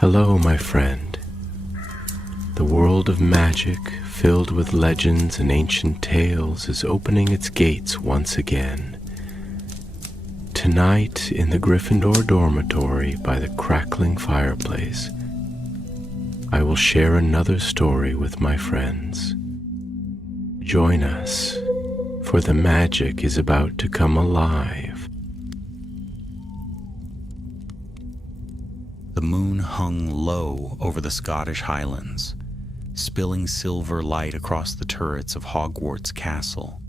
Hello, my friend. The world of magic, filled with legends and ancient tales, is opening its gates once again. Tonight, in the Gryffindor dormitory by the crackling fireplace, I will share another story with my friends. Join us, for the magic is about to come alive. The moon hung low over the Scottish Highlands, spilling silver light across the turrets of Hogwarts Castle.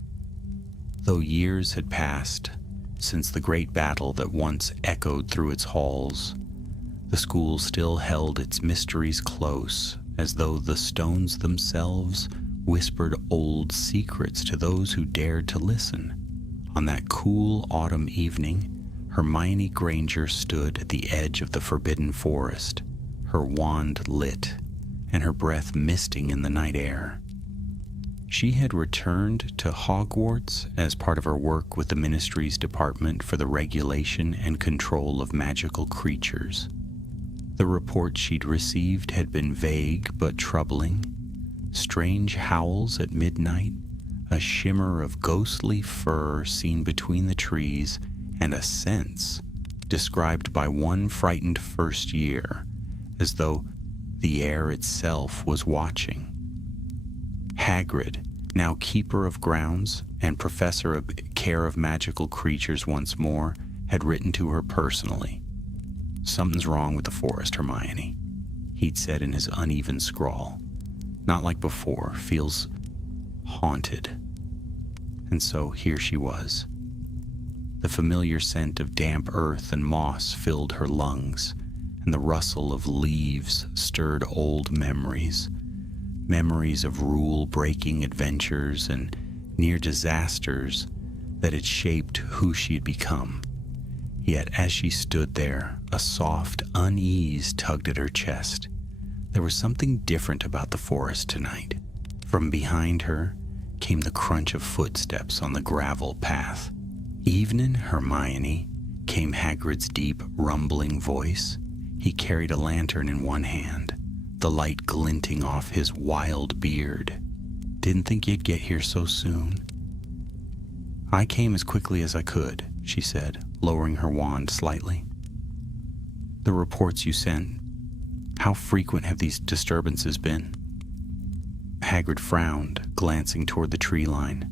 Though years had passed since the great battle that once echoed through its halls, the school still held its mysteries close, as though the stones themselves whispered old secrets to those who dared to listen. On that cool autumn evening, Hermione Granger stood at the edge of the Forbidden Forest, her wand lit and her breath misting in the night air. She had returned to Hogwarts as part of her work with the Ministry's Department for the Regulation and Control of Magical Creatures. The reports she'd received had been vague but troubling. Strange howls at midnight, a shimmer of ghostly fur seen between the trees, and a sense, described by one frightened first year, as though the air itself was watching. Hagrid, now keeper of grounds and professor of care of magical creatures once more, had written to her personally. "Something's wrong with the forest, Hermione," he'd said in his uneven scrawl. "Not like before, feels haunted." And so here she was. The familiar scent of damp earth and moss filled her lungs, and the rustle of leaves stirred old memories. Memories of rule-breaking adventures and near disasters that had shaped who she had become. Yet as she stood there, a soft unease tugged at her chest. There was something different about the forest tonight. From behind her came the crunch of footsteps on the gravel path. "Evenin', Hermione," came Hagrid's deep, rumbling voice. He carried a lantern in one hand, the light glinting off his wild beard. "Didn't think you'd get here so soon." "I came as quickly as I could," she said, lowering her wand slightly. "The reports you sent, how frequent have these disturbances been?" Hagrid frowned, glancing toward the tree line.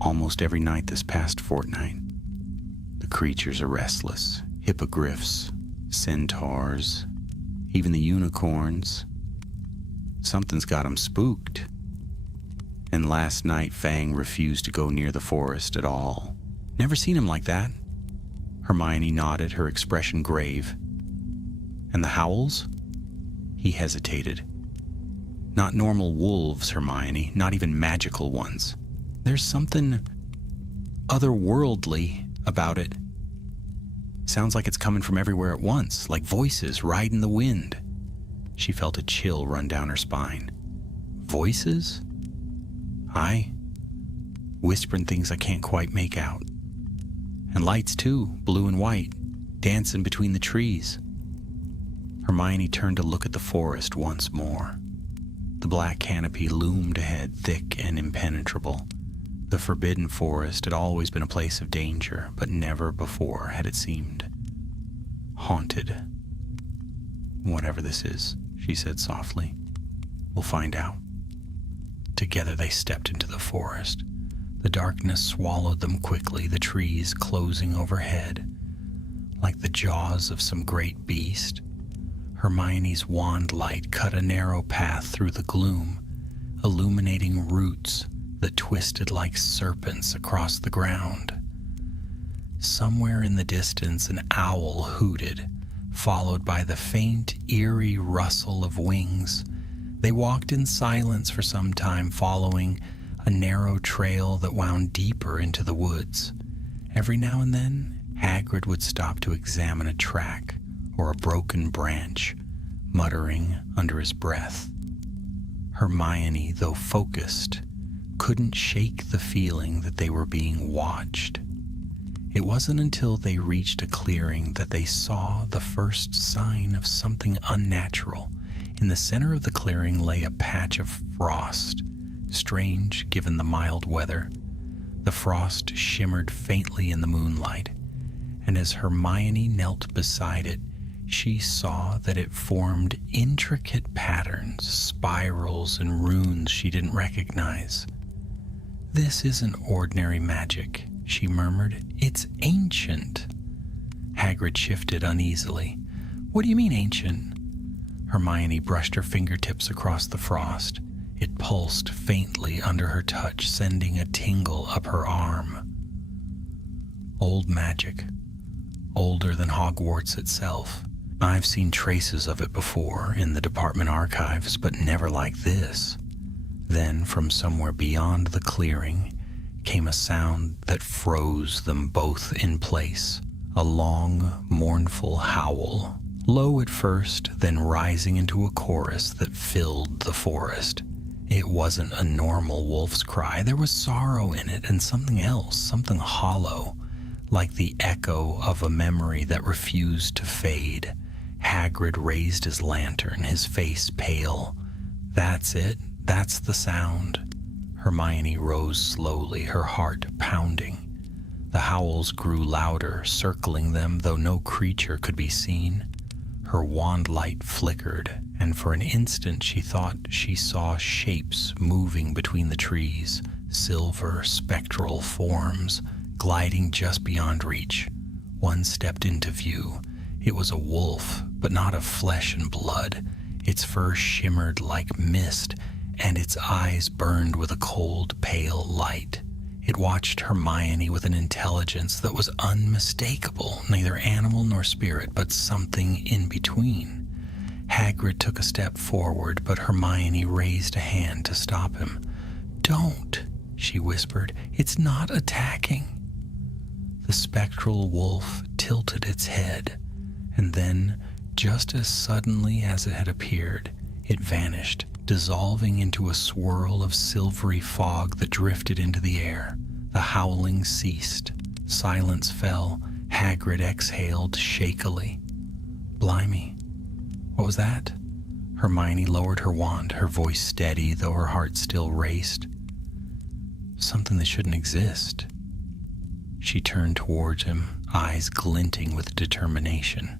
"Almost every night this past fortnight. The creatures are restless. Hippogriffs, centaurs, even the unicorns. Something's got 'em spooked. And last night Fang refused to go near the forest at all." "Never seen him like that." Hermione nodded, her expression grave. "And the howls?" He hesitated. "Not normal wolves, Hermione, not even magical ones. There's something otherworldly about it. Sounds like it's coming from everywhere at once, like voices riding the wind." She felt a chill run down her spine. "Voices?" "Aye. Whispering things I can't quite make out. And lights too, blue and white, dancing between the trees." Hermione turned to look at the forest once more. The black canopy loomed ahead, thick and impenetrable. The Forbidden Forest had always been a place of danger, but never before had it seemed haunted. "Whatever this is," she said softly, "we'll find out." Together they stepped into the forest. The darkness swallowed them quickly, the trees closing overhead, like the jaws of some great beast. Hermione's wand light cut a narrow path through the gloom, illuminating roots that twisted like serpents across the ground. Somewhere in the distance, an owl hooted, followed by the faint, eerie rustle of wings. They walked in silence for some time, following a narrow trail that wound deeper into the woods. Every now and then, Hagrid would stop to examine a track or a broken branch, muttering under his breath. Hermione, though focused, couldn't shake the feeling that they were being watched. It wasn't until they reached a clearing that they saw the first sign of something unnatural. In the center of the clearing lay a patch of frost, strange given the mild weather. The frost shimmered faintly in the moonlight, and as Hermione knelt beside it, she saw that it formed intricate patterns, spirals, and runes she didn't recognize. "This isn't ordinary magic," she murmured. "It's ancient." Hagrid shifted uneasily. "What do you mean, ancient?" Hermione brushed her fingertips across the frost. It pulsed faintly under her touch, sending a tingle up her arm. "Old magic. Older than Hogwarts itself. I've seen traces of it before in the department archives, but never like this." Then, from somewhere beyond the clearing, came a sound that froze them both in place. A long, mournful howl, low at first, then rising into a chorus that filled the forest. It wasn't a normal wolf's cry. There was sorrow in it and something else, something hollow, like the echo of a memory that refused to fade. Hagrid raised his lantern, his face pale. "That's it. That's the sound." Hermione rose slowly, her heart pounding. The howls grew louder, circling them, though no creature could be seen. Her wand light flickered, and for an instant she thought she saw shapes moving between the trees, silver, spectral forms, gliding just beyond reach. One stepped into view. It was a wolf, but not of flesh and blood. Its fur shimmered like mist, and its eyes burned with a cold, pale light. It watched Hermione with an intelligence that was unmistakable, neither animal nor spirit, but something in between. Hagrid took a step forward, but Hermione raised a hand to stop him. "Don't," she whispered. "It's not attacking." The spectral wolf tilted its head, and then, just as suddenly as it had appeared, it vanished, dissolving into a swirl of silvery fog that drifted into the air. The howling ceased. Silence fell. Hagrid exhaled shakily. "Blimey, what was that?" Hermione lowered her wand, her voice steady, though her heart still raced. "Something that shouldn't exist." She turned towards him, eyes glinting with determination.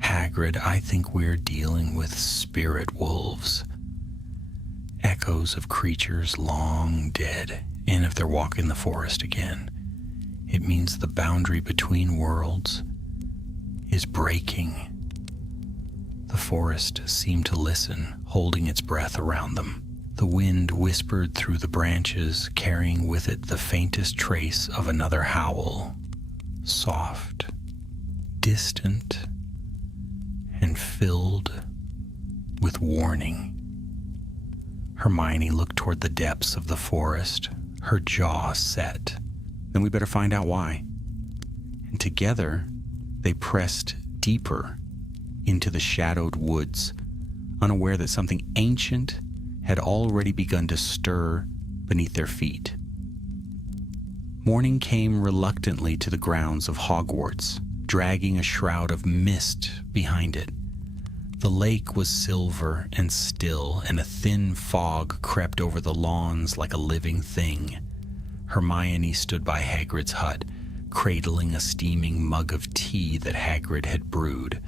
"Hagrid, I think we're dealing with spirit wolves. Echoes of creatures long dead, and if they're walking the forest again, it means the boundary between worlds is breaking." The forest seemed to listen, holding its breath around them. The wind whispered through the branches, carrying with it the faintest trace of another howl. Soft, distant, and filled with warning. Hermione looked toward the depths of the forest, her jaw set. "Then we better find out why." And together, they pressed deeper into the shadowed woods, unaware that something ancient had already begun to stir beneath their feet. Morning came reluctantly to the grounds of Hogwarts, dragging a shroud of mist behind it. The lake was silver and still, and a thin fog crept over the lawns like a living thing. Hermione stood by Hagrid's hut, cradling a steaming mug of tea that Hagrid had brewed,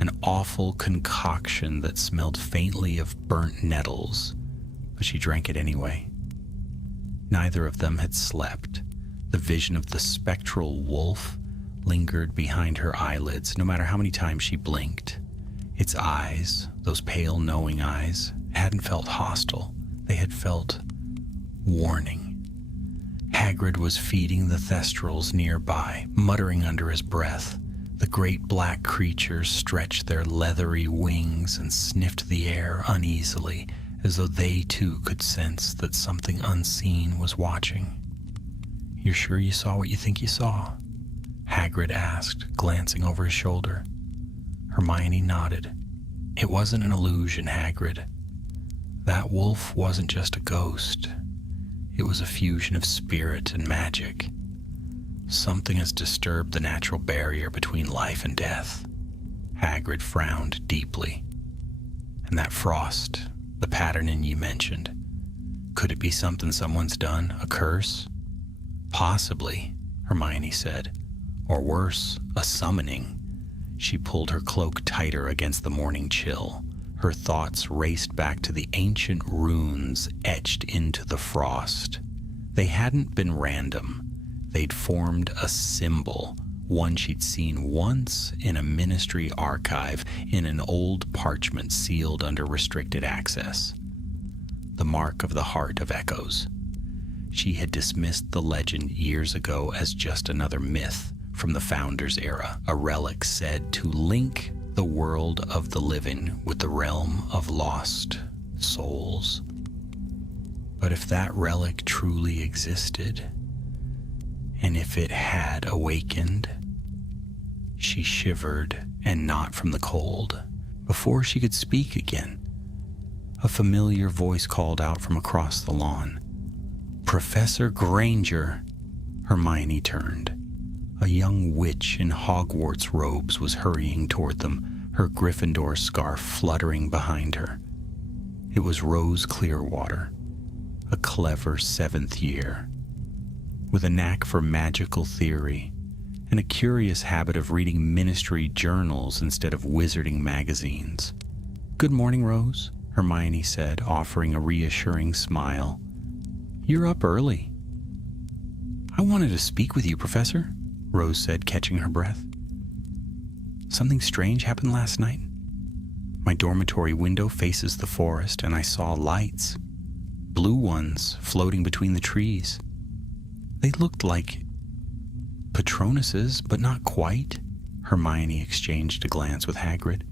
an awful concoction that smelled faintly of burnt nettles, but she drank it anyway. Neither of them had slept. The vision of the spectral wolf lingered behind her eyelids, no matter how many times she blinked. Its eyes, those pale, knowing eyes, hadn't felt hostile. They had felt warning. Hagrid was feeding the thestrals nearby, muttering under his breath. The great black creatures stretched their leathery wings and sniffed the air uneasily, as though they too could sense that something unseen was watching. "You're sure you saw what you think you saw?" Hagrid asked, glancing over his shoulder. Hermione nodded. "It wasn't an illusion, Hagrid. That wolf wasn't just a ghost. It was a fusion of spirit and magic. Something has disturbed the natural barrier between life and death. Hagrid frowned deeply. And that frost, the patterning you mentioned, could it be something someone's done, a curse? Possibly, Hermione said. Or worse, a summoning. She pulled her cloak tighter against the morning chill. Her thoughts raced back to the ancient runes etched into the frost. They hadn't been random. They'd formed a symbol, one she'd seen once in a ministry archive in an old parchment sealed under restricted access. The mark of the Heart of Echoes. She had dismissed the legend years ago as just another myth from the Founders' era, a relic said to link the world of the living with the realm of lost souls. But if that relic truly existed, and if it had awakened, she shivered, and not from the cold. Before she could speak again, a familiar voice called out from across the lawn. "Professor Granger!" Hermione turned. A young witch in Hogwarts robes was hurrying toward them, her Gryffindor scarf fluttering behind her. It was Rose Clearwater, a clever 7th year, with a knack for magical theory and a curious habit of reading ministry journals instead of wizarding magazines. "Good morning, Rose," Hermione said, offering a reassuring smile. "You're up early." "I wanted to speak with you, Professor," Rose said, catching her breath. "Something strange happened last night. My dormitory window faces the forest, and I saw lights, blue ones floating between the trees. They looked like Patronuses, but not quite." Hermione exchanged a glance with Hagrid.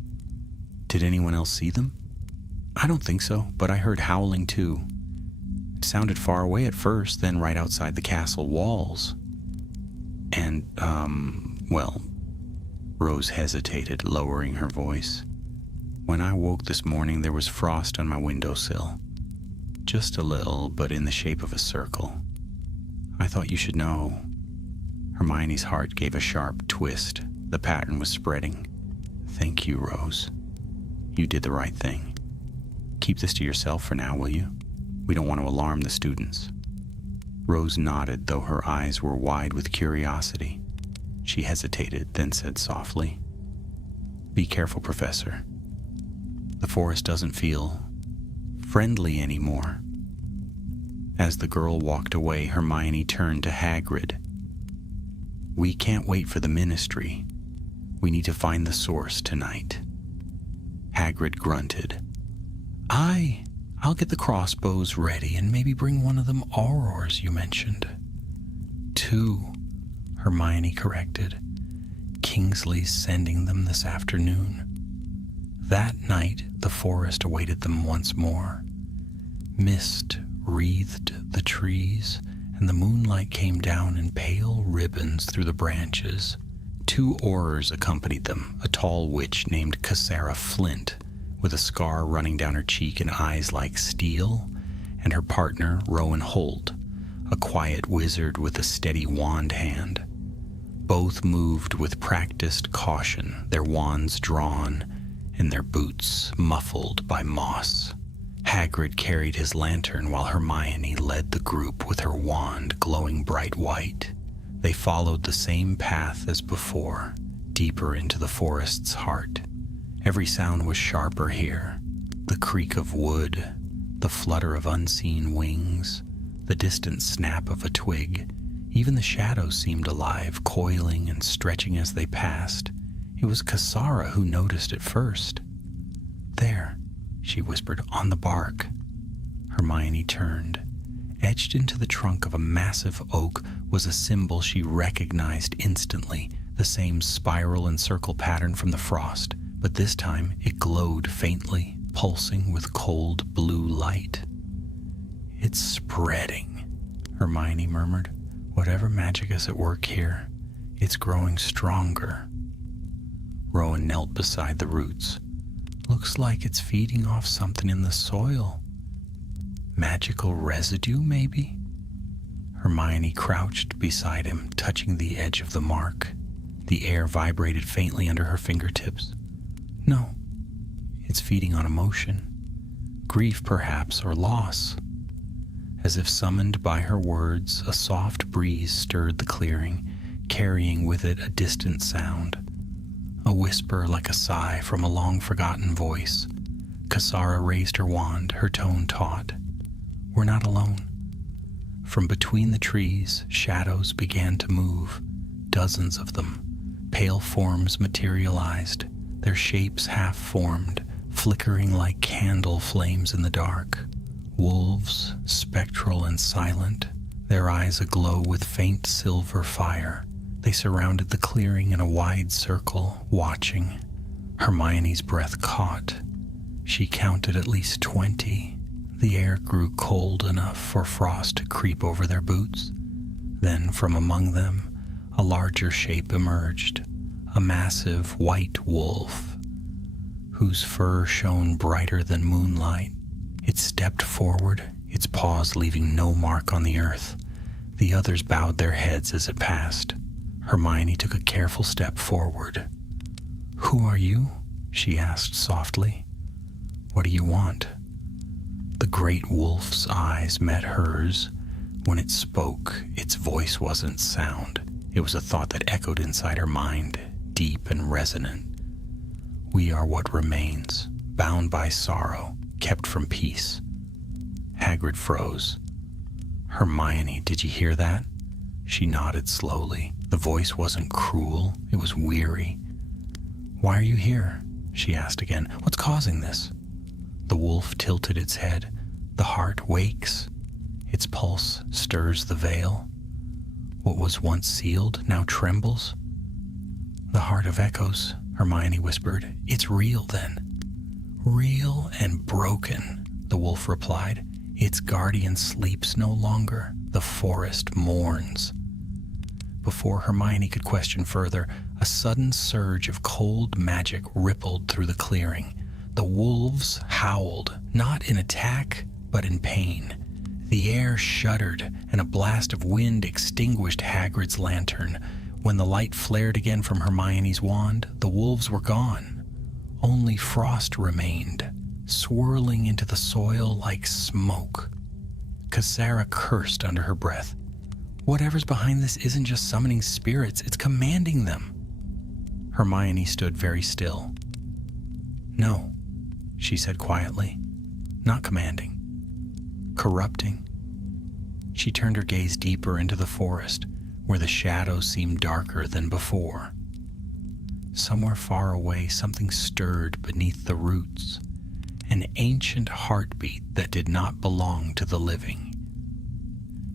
"Did anyone else see them?" "I don't think so, but I heard howling too. It sounded far away at first, then right outside the castle walls. And, well," Rose hesitated, lowering her voice. "When I woke this morning, there was frost on my windowsill. Just a little, but in the shape of a circle. I thought you should know." Hermione's heart gave a sharp twist. The pattern was spreading. "Thank you, Rose. You did the right thing. Keep this to yourself for now, will you? We don't want to alarm the students." Rose nodded, though her eyes were wide with curiosity. She hesitated, then said softly, "Be careful, Professor. The forest doesn't feel friendly anymore." As the girl walked away, Hermione turned to Hagrid. "We can't wait for the ministry. We need to find the source tonight." Hagrid grunted. I'll get the crossbows ready and maybe bring one of them aurors you mentioned." "2," Hermione corrected. "Kingsley's sending them this afternoon." That night, the forest awaited them once more. Mist wreathed the trees, and the moonlight came down in pale ribbons through the branches. 2 aurors accompanied them, a tall witch named Cassara Flint, with a scar running down her cheek and eyes like steel, and her partner, Rowan Holt, a quiet wizard with a steady wand hand. Both moved with practiced caution, their wands drawn and their boots muffled by moss. Hagrid carried his lantern while Hermione led the group with her wand glowing bright white. They followed the same path as before, deeper into the forest's heart. Every sound was sharper here. The creak of wood, the flutter of unseen wings, the distant snap of a twig. Even the shadows seemed alive, coiling and stretching as they passed. It was Cassara who noticed it first. "There," she whispered, "on the bark." Hermione turned. Etched into the trunk of a massive oak was a symbol she recognized instantly, the same spiral and circle pattern from the frost, but this time it glowed faintly, pulsing with cold blue light. "It's spreading," Hermione murmured. "Whatever magic is at work here, it's growing stronger." Rowan knelt beside the roots. "Looks like it's feeding off something in the soil. Magical residue, maybe?" Hermione crouched beside him, touching the edge of the mark. The air vibrated faintly under her fingertips. No, it's feeding on emotion. Grief, perhaps, or loss. As if summoned by her words, a soft breeze stirred the clearing, carrying with it a distant sound. A whisper like a sigh from a long-forgotten voice. Cassara raised her wand, her tone taut. We're not alone. From between the trees, shadows began to move, dozens of them. Pale forms materialized, their shapes half-formed, flickering like candle flames in the dark. Wolves, spectral and silent, their eyes aglow with faint silver fire. They surrounded the clearing in a wide circle, watching. Hermione's breath caught. She counted at least 20. The air grew cold enough for frost to creep over their boots. Then, from among them, a larger shape emerged, a massive white wolf, whose fur shone brighter than moonlight. It stepped forward, its paws leaving no mark on the earth. The others bowed their heads as it passed. Hermione took a careful step forward. "Who are you?" she asked softly. "What do you want?" The great wolf's eyes met hers. When it spoke, its voice wasn't sound. It was a thought that echoed inside her mind, deep and resonant. "We are what remains, bound by sorrow, kept from peace." Hagrid froze. "Hermione, did you hear that?" She nodded slowly. The voice wasn't cruel, it was weary. "Why are you here?" she asked again. "What's causing this?" The wolf tilted its head. The heart wakes. Its pulse stirs the veil. What was once sealed now trembles. "The heart of echoes," Hermione whispered. "It's real then." "Real and broken," the wolf replied. "Its guardian sleeps no longer. The forest mourns." Before Hermione could question further, a sudden surge of cold magic rippled through the clearing. The wolves howled, not in attack, but in pain. The air shuddered, and a blast of wind extinguished Hagrid's lantern. When the light flared again from Hermione's wand, the wolves were gone. Only frost remained, swirling into the soil like smoke. Cassara cursed under her breath. "Whatever's behind this isn't just summoning spirits, it's commanding them." Hermione stood very still. "No," she said quietly. "Not commanding. Corrupting." She turned her gaze deeper into the forest, where the shadows seemed darker than before. Somewhere far away, something stirred beneath the roots, an ancient heartbeat that did not belong to the living.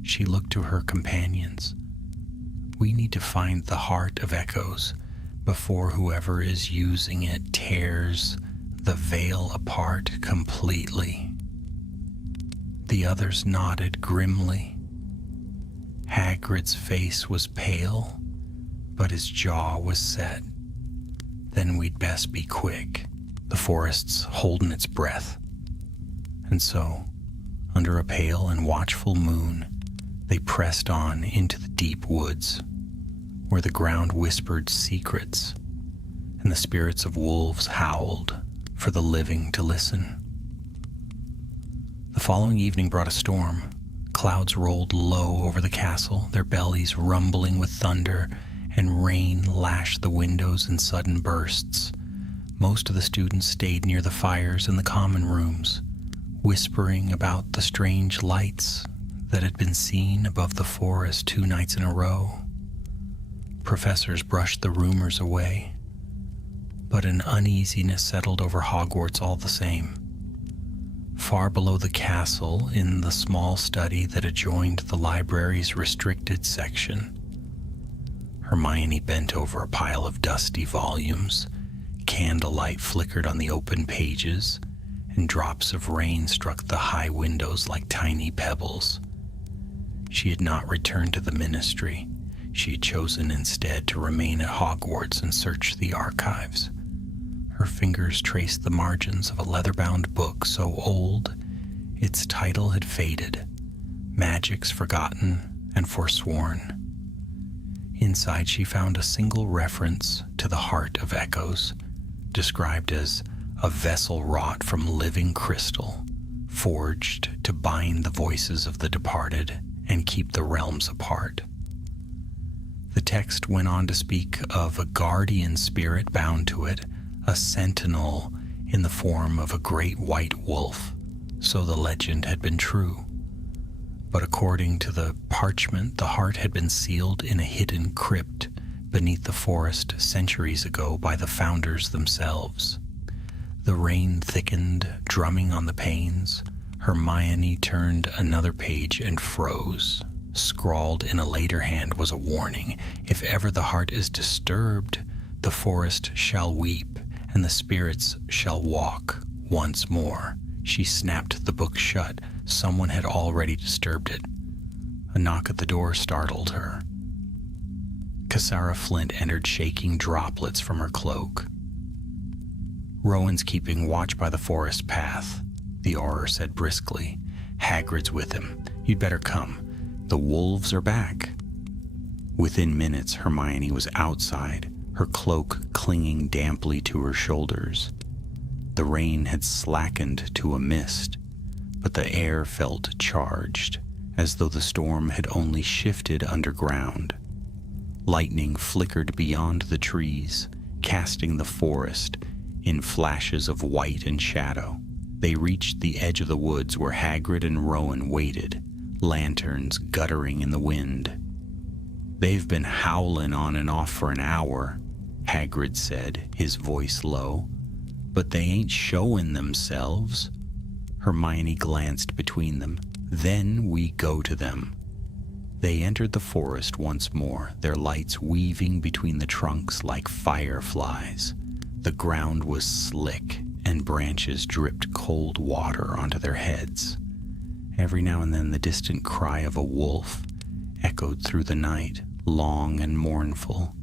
She looked to her companions. "We need to find the heart of echoes before whoever is using it tears the veil apart completely." The others nodded grimly. Hagrid's face was pale, but his jaw was set. "Then we'd best be quick." The forest's holding its breath. And so, under a pale and watchful moon, they pressed on into the deep woods, where the ground whispered secrets, and the spirits of wolves howled for the living to listen. The following evening brought a storm. Clouds rolled low over the castle, their bellies rumbling with thunder, and rain lashed the windows in sudden bursts. Most of the students stayed near the fires in the common rooms, whispering about the strange lights that had been seen above the forest 2 nights in a row. Professors brushed the rumors away, but an uneasiness settled over Hogwarts all the same. Far below the castle, in the small study that adjoined the library's restricted section, Hermione bent over a pile of dusty volumes. Candlelight flickered on the open pages, and drops of rain struck the high windows like tiny pebbles. She had not returned to the ministry. She had chosen instead to remain at Hogwarts and search the archives. Her fingers traced the margins of a leather-bound book so old its title had faded, Magic's Forgotten and forsworn. Inside she found a single reference to the heart of echoes, described as a vessel wrought from living crystal, forged to bind the voices of the departed and keep the realms apart. The text went on to speak of a guardian spirit bound to it, a sentinel in the form of a great white wolf, so the legend had been true. But according to the parchment, the heart had been sealed in a hidden crypt beneath the forest centuries ago by the founders themselves. The rain thickened, drumming on the panes. Hermione turned another page and froze. Scrawled in a later hand was a warning. If ever the heart is disturbed, the forest shall weep, and the spirits shall walk once more. She snapped the book shut. Someone had already disturbed it. A knock at the door startled her. Cassara Flint entered, shaking droplets from her cloak. "Rowan's keeping watch by the forest path," the Auror said briskly. "Hagrid's with him. You'd better come. The wolves are back." Within minutes, Hermione was outside, her cloak clinging damply to her shoulders. The rain had slackened to a mist, but the air felt charged, as though the storm had only shifted underground. Lightning flickered beyond the trees, casting the forest in flashes of white and shadow. They reached the edge of the woods where Hagrid and Rowan waited, lanterns guttering in the wind. "They've been howling on and off for an hour," Hagrid said, his voice low. "But they ain't showing themselves." Hermione glanced between them. "Then we go to them." They entered the forest once more, their lights weaving between the trunks like fireflies. The ground was slick, and branches dripped cold water onto their heads. Every now and then the distant cry of a wolf echoed through the night, long and mournful.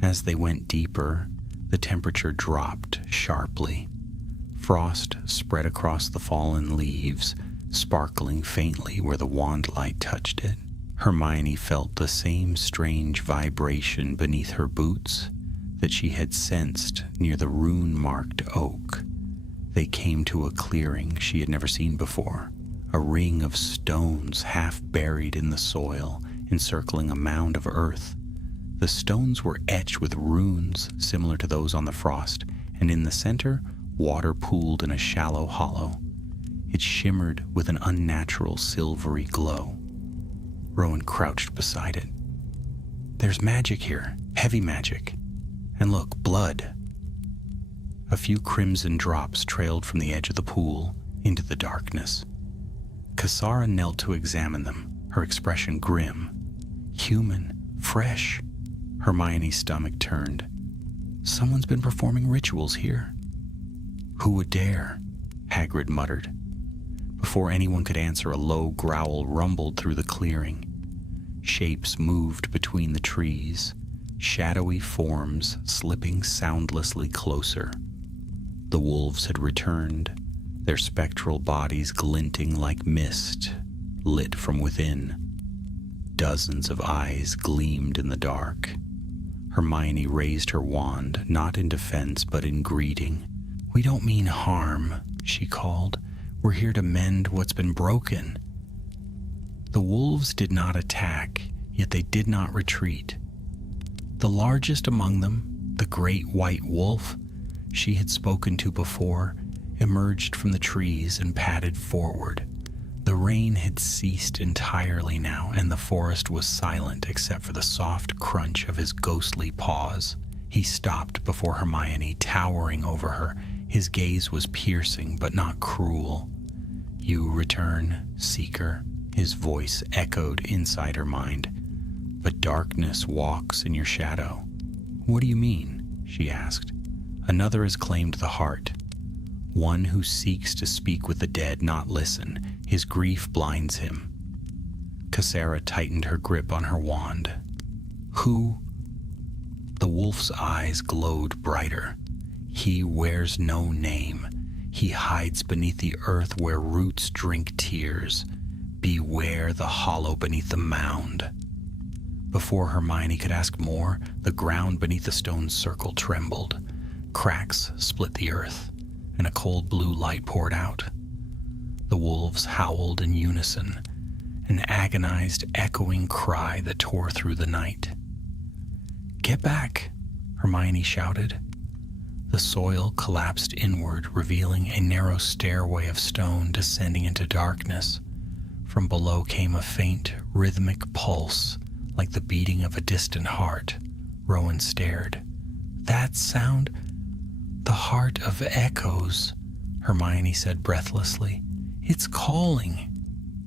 As they went deeper, the temperature dropped sharply. Frost spread across the fallen leaves, sparkling faintly where the wand light touched it. Hermione felt the same strange vibration beneath her boots that she had sensed near the rune-marked oak. They came to a clearing she had never seen before, a ring of stones half buried in the soil, encircling a mound of earth. The stones were etched with runes similar to those on the frost, and in the center, water pooled in a shallow hollow. It shimmered with an unnatural silvery glow. Rowan crouched beside it. "There's magic here, heavy magic. And look, blood." A few crimson drops trailed from the edge of the pool into the darkness. Cassara knelt to examine them, her expression grim. Human, fresh. Hermione's stomach turned. Someone's been performing rituals here. "Who would dare?" Hagrid muttered. Before anyone could answer, a low growl rumbled through the clearing. Shapes moved between the trees, shadowy forms slipping soundlessly closer. The wolves had returned, their spectral bodies glinting like mist, lit from within. Dozens of eyes gleamed in the dark. Hermione raised her wand, not in defense but in greeting. "We don't mean harm," she called. "We're here to mend what's been broken." The wolves did not attack, yet they did not retreat. The largest among them, the great white wolf she had spoken to before, emerged from the trees and padded forward. The rain had ceased entirely now, and the forest was silent except for the soft crunch of his ghostly paws. He stopped before Hermione, towering over her. His gaze was piercing but not cruel. "You return, Seeker," his voice echoed inside her mind. "But darkness walks in your shadow." "What do you mean?" she asked. "Another has claimed the heart. One who seeks to speak with the dead, not listen. His grief blinds him." Cassara tightened her grip on her wand. "Who?" The wolf's eyes glowed brighter. "He wears no name. He hides beneath the earth where roots drink tears. Beware the hollow beneath the mound. Before Hermione could ask more, the ground beneath the stone circle trembled. Cracks split the earth, and a cold blue light poured out. The wolves howled in unison, an agonized, echoing cry that tore through the night. "Get back!" Hermione shouted. The soil collapsed inward, revealing a narrow stairway of stone descending into darkness. From below came a faint, rhythmic pulse, like the beating of a distant heart. Rowan stared. "That sound? The heart of echoes," Hermione said breathlessly. "It's calling."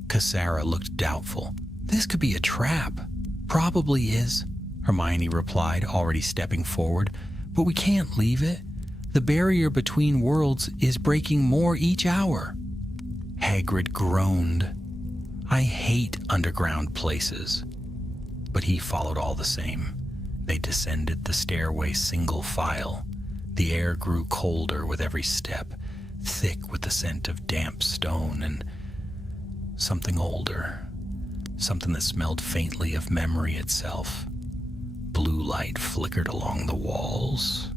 Cassara looked doubtful. "This could be a trap." "Probably is," Hermione replied, already stepping forward. "But we can't leave it. The barrier between worlds is breaking more each hour." Hagrid groaned. "I hate underground places." But he followed all the same. They descended the stairway single file. The air grew colder with every step, thick with the scent of damp stone and something older, something that smelled faintly of memory itself. Blue light flickered along the walls,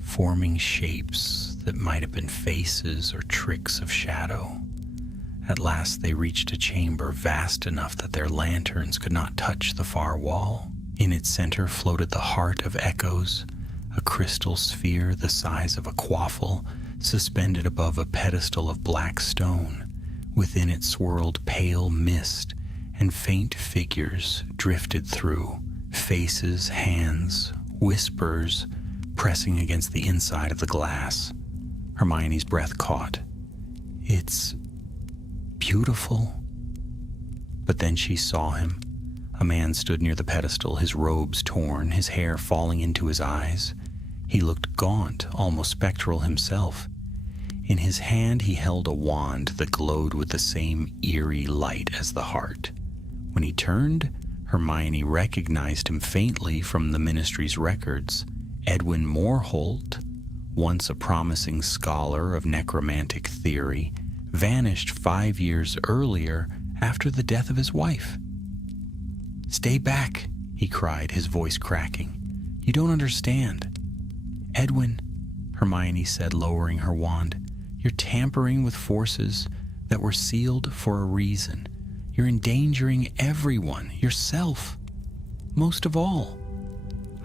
forming shapes that might have been faces or tricks of shadow. At last they reached a chamber vast enough that their lanterns could not touch the far wall. In its center floated the heart of echoes, a crystal sphere the size of a quaffle, suspended above a pedestal of black stone. Within it swirled pale mist, and faint figures drifted through, faces, hands, whispers, pressing against the inside of the glass. Hermione's breath caught. "It's beautiful." But then she saw him. A man stood near the pedestal, his robes torn, his hair falling into his eyes. He looked gaunt, almost spectral himself. In his hand he held a wand that glowed with the same eerie light as the heart. When he turned, Hermione recognized him faintly from the Ministry's records. Edwin Moorholt, once a promising scholar of necromantic theory, vanished 5 years earlier after the death of his wife. "Stay back," he cried, his voice cracking. "You don't understand." "Edwin," Hermione said, lowering her wand, "you're tampering with forces that were sealed for a reason. You're endangering everyone, yourself, most of all."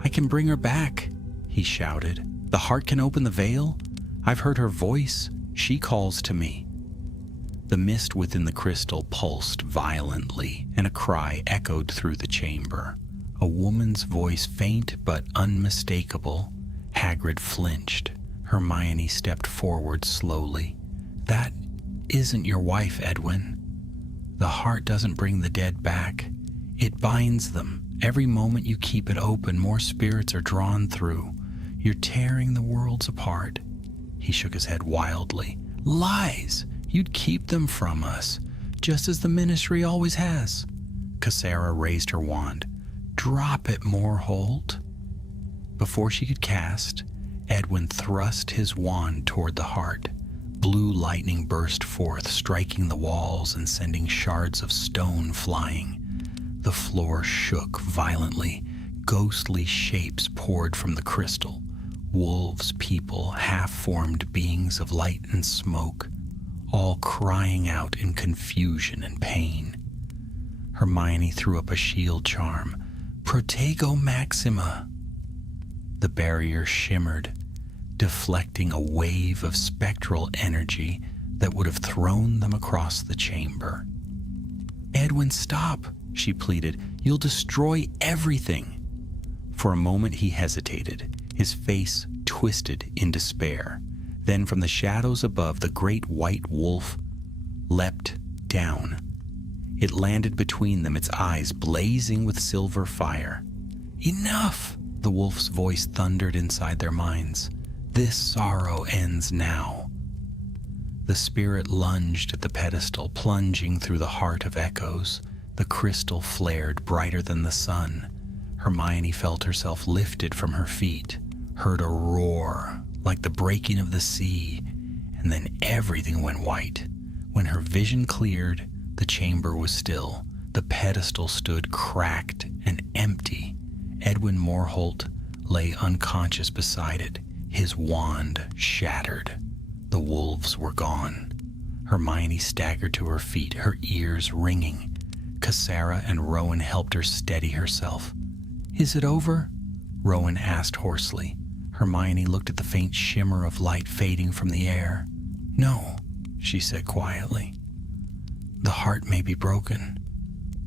"I can bring her back," he shouted. "The heart can open the veil. I've heard her voice. She calls to me." The mist within the crystal pulsed violently, and a cry echoed through the chamber. A woman's voice, faint but unmistakable. Hagrid flinched. Hermione stepped forward slowly. "That isn't your wife, Edwin. The heart doesn't bring the dead back. It binds them. Every moment you keep it open, more spirits are drawn through. You're tearing the worlds apart." He shook his head wildly. "Lies! You'd keep them from us, just as the Ministry always has." Cassara raised her wand. "Drop it, Moorholt." Before she could cast, Edwin thrust his wand toward the heart. Blue lightning burst forth, striking the walls and sending shards of stone flying. The floor shook violently. Ghostly shapes poured from the crystal. Wolves, people, half-formed beings of light and smoke, all crying out in confusion and pain. Hermione threw up a shield charm. "Protego Maxima." The barrier shimmered, deflecting a wave of spectral energy that would have thrown them across the chamber. "Edwin, stop," she pleaded. "You'll destroy everything." For a moment he hesitated, his face twisted in despair. Then from the shadows above, the great white wolf leapt down. It landed between them, its eyes blazing with silver fire. "Enough!" the wolf's voice thundered inside their minds. "This sorrow ends now." The spirit lunged at the pedestal, plunging through the heart of echoes. The crystal flared brighter than the sun. Hermione felt herself lifted from her feet, heard a roar like the breaking of the sea, and then everything went white. When her vision cleared, The chamber was still. The pedestal stood cracked and empty. Edwin Morholt lay unconscious beside it, his wand shattered. The wolves were gone. Hermione staggered to her feet, her ears ringing. Cassara and Rowan helped her steady herself. "Is it over?" Rowan asked hoarsely. Hermione looked at the faint shimmer of light fading from the air. "No," she said quietly. "The heart may be broken,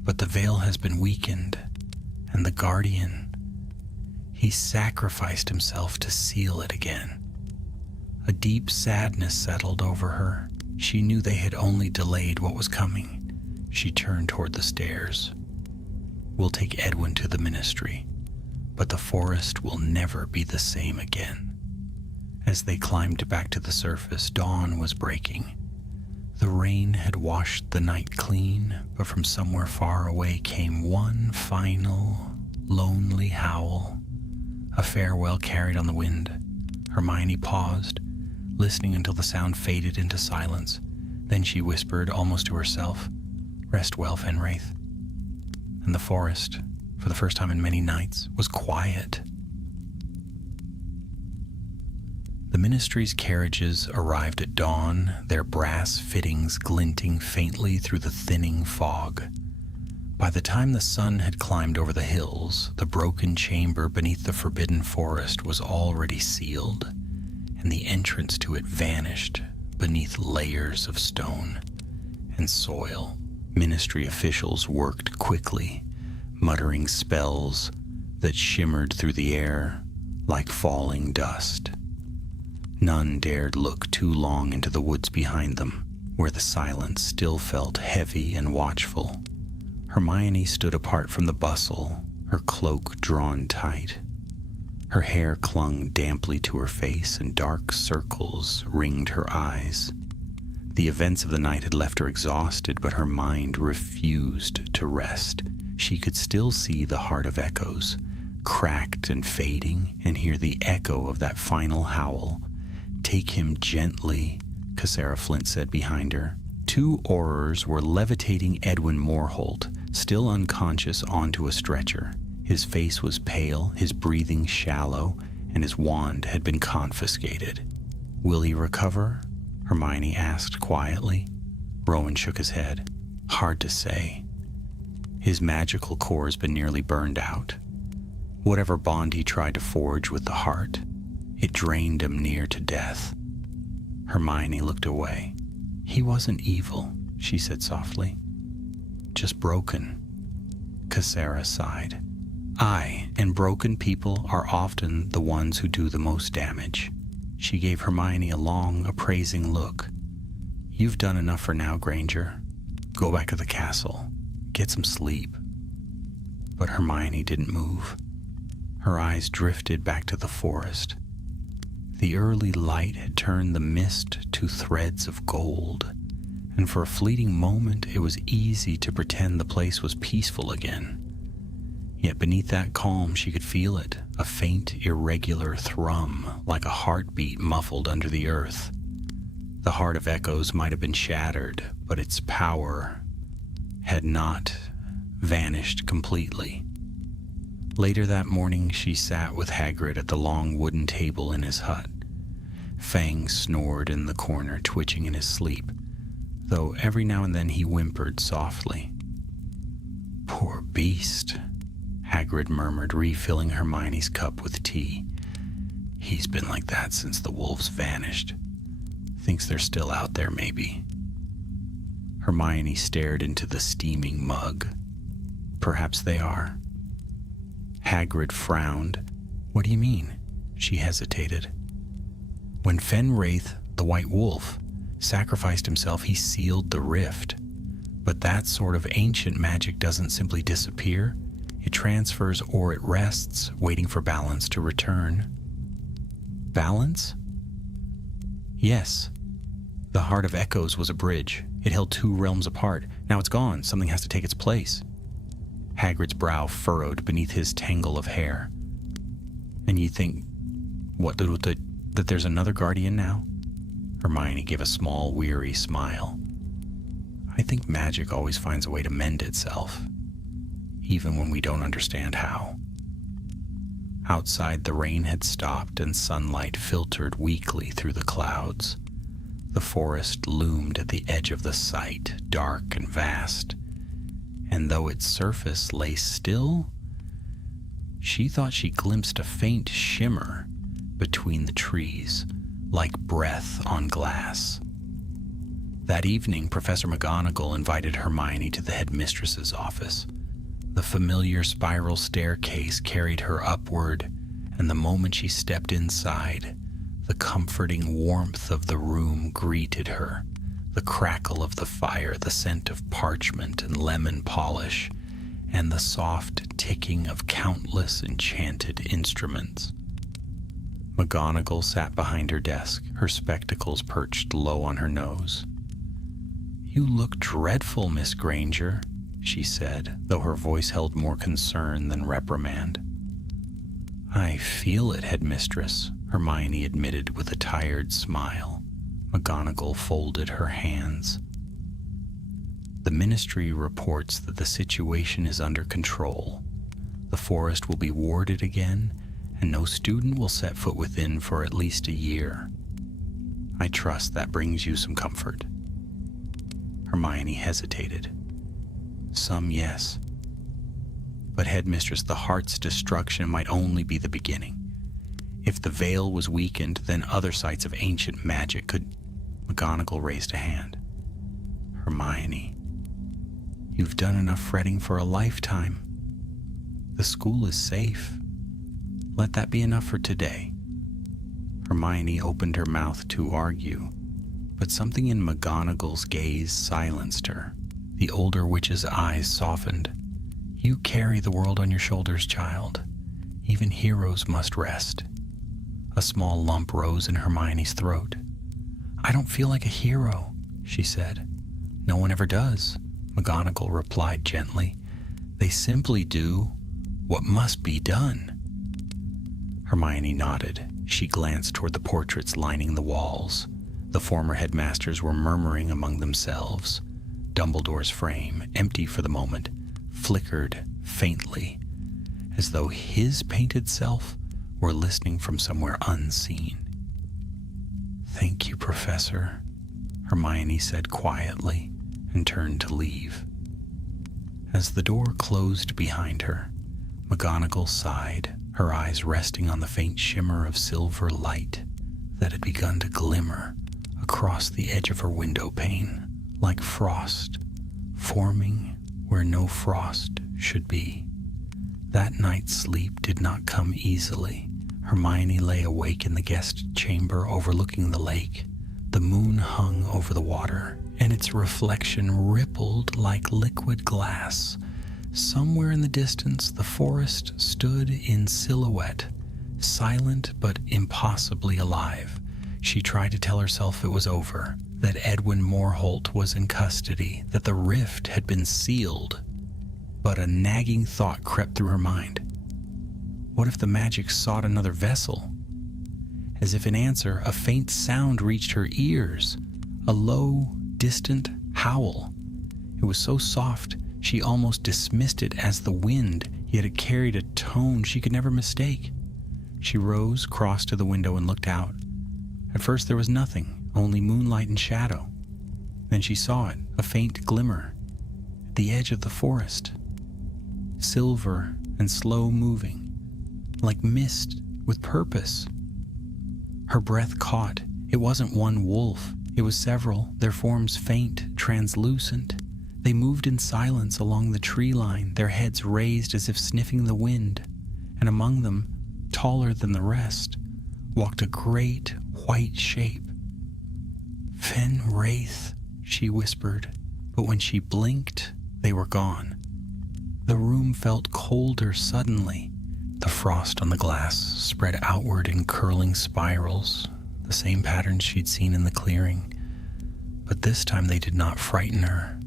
but the veil has been weakened, and the guardian, he sacrificed himself to seal it again." A deep sadness settled over her. She knew they had only delayed what was coming. She turned toward the stairs. "We'll take Edwin to the ministry, but the forest will never be the same again." As they climbed back to the surface, dawn was breaking. The rain had washed the night clean, but from somewhere far away came one final, lonely howl, a farewell carried on the wind. Hermione paused, listening until the sound faded into silence. Then she whispered, almost to herself, "Rest well, Fenwraith." And the forest, for the first time in many nights, was quiet. The ministry's carriages arrived at dawn, their brass fittings glinting faintly through the thinning fog. By the time the sun had climbed over the hills, the broken chamber beneath the forbidden forest was already sealed, and the entrance to it vanished beneath layers of stone and soil. Ministry officials worked quickly, muttering spells that shimmered through the air like falling dust. None dared look too long into the woods behind them, where the silence still felt heavy and watchful. Hermione stood apart from the bustle, her cloak drawn tight. Her hair clung damply to her face, and dark circles ringed her eyes. The events of the night had left her exhausted, but her mind refused to rest. She could still see the Heart of Echoes, cracked and fading, and hear the echo of that final howl. "Take him gently," Cassara Flint said behind her. Two Aurors were levitating Edwin Morholt, still unconscious, onto a stretcher. His face was pale, his breathing shallow, and his wand had been confiscated. "Will he recover?" Hermione asked quietly. Rowan shook his head. "Hard to say. His magical core's been nearly burned out. Whatever bond he tried to forge with the heart, it drained him near to death." Hermione looked away. "He wasn't evil," she said softly. "Just broken." Cassara sighed. "Aye, and broken people are often the ones who do the most damage." She gave Hermione a long, appraising look. "You've done enough for now, Granger. Go back to the castle. Get some sleep." But Hermione didn't move. Her eyes drifted back to the forest. The early light had turned the mist to threads of gold, and for a fleeting moment it was easy to pretend the place was peaceful again. Yet beneath that calm she could feel it, a faint, irregular thrum, like a heartbeat muffled under the earth. The Heart of Echoes might have been shattered, but its power had not vanished completely. Later that morning, she sat with Hagrid at the long wooden table in his hut. Fang snored in the corner, twitching in his sleep, though every now and then he whimpered softly. "Poor beast," Hagrid murmured, refilling Hermione's cup with tea. "He's been like that since the wolves vanished. Thinks they're still out there, maybe." Hermione stared into the steaming mug. "Perhaps they are." Hagrid frowned. "What do you mean?" She hesitated. "When Fenwraith, the White Wolf, sacrificed himself, he sealed the rift. But that sort of ancient magic doesn't simply disappear. It transfers or it rests, waiting for balance to return." "Balance?" "Yes. The Heart of Echoes was a bridge. It held two realms apart. Now it's gone. Something has to take its place." Hagrid's brow furrowed beneath his tangle of hair. "And you think, that there's another guardian now?" Hermione gave a small, weary smile. I think magic always finds a way to mend itself, even when we don't understand how. Outside, the rain had stopped and sunlight filtered weakly through the clouds. The forest loomed at the edge of the sight, dark and vast, and though its surface lay still, she thought she glimpsed a faint shimmer between the trees, like breath on glass. That evening, Professor McGonagall invited Hermione to the headmistress's office. The familiar spiral staircase carried her upward, and the moment she stepped inside, the comforting warmth of the room greeted her. The crackle of the fire, the scent of parchment and lemon polish, and the soft ticking of countless enchanted instruments. McGonagall sat behind her desk, her spectacles perched low on her nose. "You look dreadful, Miss Granger," she said, though her voice held more concern than reprimand. "I feel it, headmistress," Hermione admitted with a tired smile. McGonagall folded her hands. "The Ministry reports that the situation is under control. The forest will be warded again, and no student will set foot within for at least a year. I trust that brings you some comfort." Hermione hesitated. "Some, yes. But headmistress, the heart's destruction might only be the beginning. If the veil was weakened, then other sites of ancient magic could..." McGonagall raised a hand. "Hermione, you've done enough fretting for a lifetime. The school is safe. Let that be enough for today." Hermione opened her mouth to argue, but something in McGonagall's gaze silenced her. The older witch's eyes softened. "You carry the world on your shoulders, child. Even heroes must rest." A small lump rose in Hermione's throat. "I don't feel like a hero," she said. "No one ever does," McGonagall replied gently. "They simply do what must be done." Hermione nodded. She glanced toward the portraits lining the walls. The former headmasters were murmuring among themselves. Dumbledore's frame, empty for the moment, flickered faintly, as though his painted self were listening from somewhere unseen. "Thank you, Professor," Hermione said quietly, and turned to leave. As the door closed behind her, McGonagall sighed, her eyes resting on the faint shimmer of silver light that had begun to glimmer across the edge of her window pane, like frost, forming where no frost should be. That night's sleep did not come easily. Hermione lay awake in the guest chamber overlooking the lake. The moon hung over the water, and its reflection rippled like liquid glass. Somewhere in the distance, the forest stood in silhouette, silent but impossibly alive. She tried to tell herself it was over, that Edwin Morholt was in custody, that the rift had been sealed. But a nagging thought crept through her mind. What if the magic sought another vessel? As if in answer, a faint sound reached her ears, a low, distant howl. It was so soft, she almost dismissed it as the wind, yet it carried a tone she could never mistake. She rose, crossed to the window, and looked out. At first there was nothing, only moonlight and shadow. Then she saw it, a faint glimmer, at the edge of the forest. Silver and slow-moving, like mist with purpose. Her breath caught. It wasn't one wolf. It was several, their forms faint, translucent. They moved in silence along the tree line, their heads raised as if sniffing the wind. And among them, taller than the rest, walked a great white shape. "Fen Wraith," she whispered, but when she blinked, they were gone. The room felt colder suddenly. The frost on the glass spread outward in curling spirals, the same patterns she'd seen in the clearing. But this time they did not frighten her.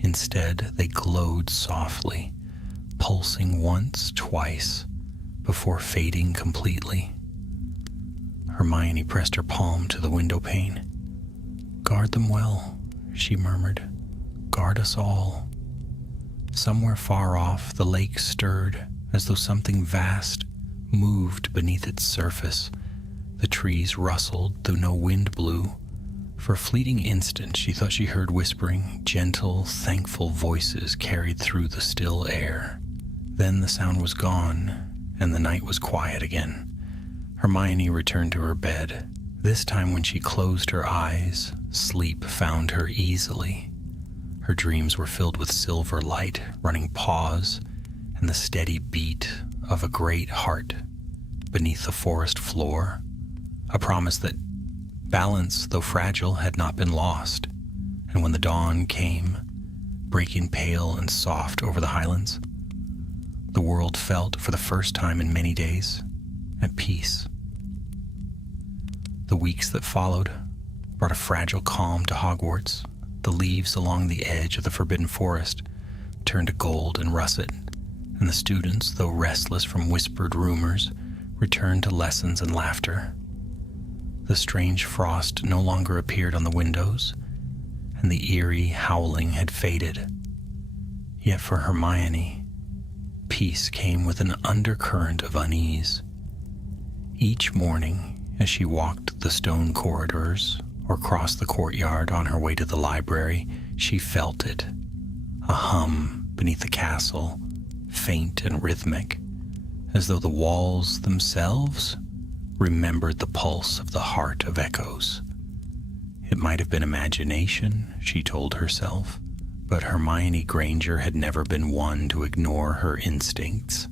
Instead, they glowed softly, pulsing once, twice, before fading completely. Hermione pressed her palm to the window pane. "Guard them well," she murmured. guard us all. Somewhere far off, the lake stirred as though something vast moved beneath its surface. The trees rustled, though no wind blew. For a fleeting instant, she thought she heard whispering, gentle, thankful voices carried through the still air. Then the sound was gone, and the night was quiet again. Hermione returned to her bed. This time when she closed her eyes, sleep found her easily. Her dreams were filled with silver light, running paws, and the steady beat of a great heart beneath the forest floor, a promise that balance, though fragile, had not been lost. And when the dawn came, breaking pale and soft over the highlands, the world felt, for the first time in many days, at peace. The weeks that followed brought a fragile calm to Hogwarts. The leaves along the edge of the Forbidden Forest turned to gold and russet, and the students, though restless from whispered rumors, returned to lessons and laughter. The strange frost no longer appeared on the windows, and the eerie howling had faded. Yet for Hermione, peace came with an undercurrent of unease. Each morning, as she walked the stone corridors or crossed the courtyard on her way to the library, she felt it, a hum beneath the castle, faint and rhythmic, as though the walls themselves remembered the pulse of the heart of echoes. It might have been imagination, she told herself, but Hermione Granger had never been one to ignore her instincts.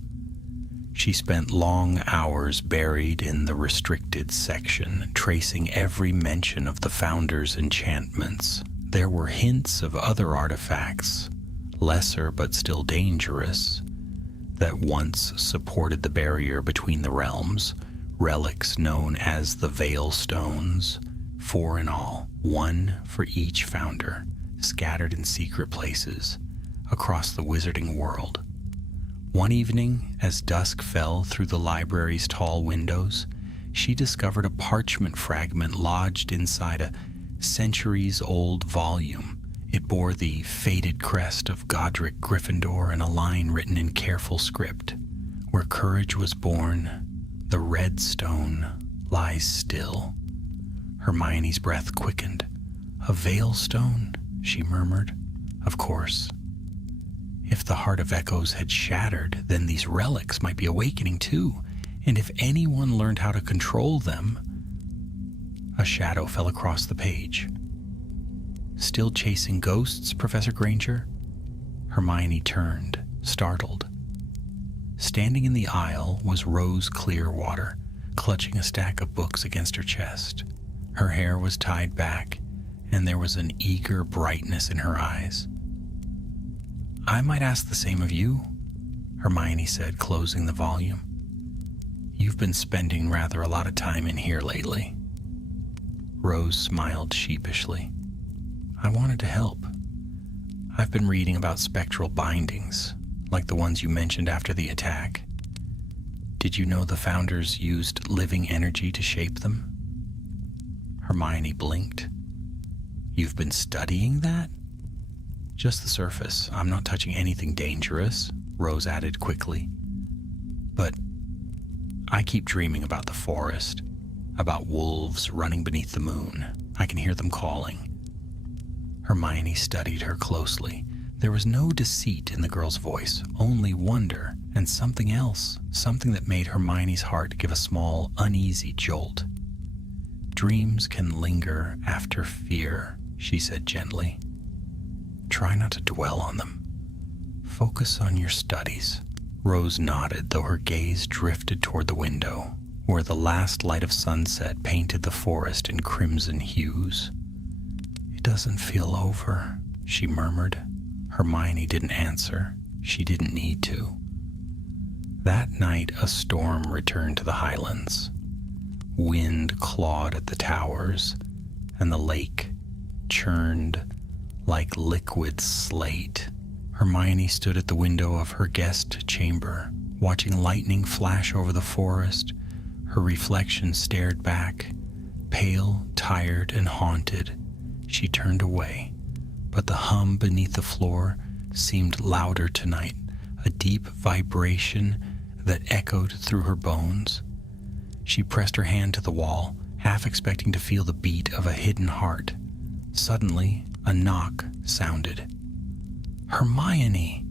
She spent long hours buried in the restricted section, tracing every mention of the Founder's enchantments. There were hints of other artifacts, lesser but still dangerous, that once supported the barrier between the realms, relics known as the Veil Stones, 4 in all, 1 for each Founder, scattered in secret places across the wizarding world. One evening, as dusk fell through the library's tall windows, she discovered a parchment fragment lodged inside a centuries-old volume. It bore the faded crest of Godric Gryffindor and a line written in careful script. Where courage was born, the red stone lies still. Hermione's breath quickened. A Veil Stone, she murmured. Of course. If the Heart of Echoes had shattered, then these relics might be awakening too. And if anyone learned how to control them... A shadow fell across the page. Still chasing ghosts, Professor Granger? Hermione turned, startled. Standing in the aisle was Rose Clearwater, clutching a stack of books against her chest. Her hair was tied back, and there was an eager brightness in her eyes. "I might ask the same of you," Hermione said, closing the volume. "You've been spending rather a lot of time in here lately." Rose smiled sheepishly. "I wanted to help. I've been reading about spectral bindings, like the ones you mentioned after the attack. Did you know the Founders used living energy to shape them?" Hermione blinked. "You've been studying that?" "Just the surface. I'm not touching anything dangerous," Rose added quickly. "But I keep dreaming about the forest, about wolves running beneath the moon. I can hear them calling." Hermione studied her closely. There was no deceit in the girl's voice, only wonder, and something else, something that made Hermione's heart give a small, uneasy jolt. "Dreams can linger after fear," she said gently. "Try not to dwell on them. Focus on your studies." Rose nodded, though her gaze drifted toward the window, where the last light of sunset painted the forest in crimson hues. "It doesn't feel over," she murmured. Hermione didn't answer. She didn't need to. That night, a storm returned to the highlands. Wind clawed at the towers, and the lake churned like liquid slate. Hermione stood at the window of her guest chamber, watching lightning flash over the forest. Her reflection stared back, pale, tired, and haunted. She turned away, but the hum beneath the floor seemed louder tonight, a deep vibration that echoed through her bones. She pressed her hand to the wall, half expecting to feel the beat of a hidden heart. Suddenly, a knock sounded. "Hermione!"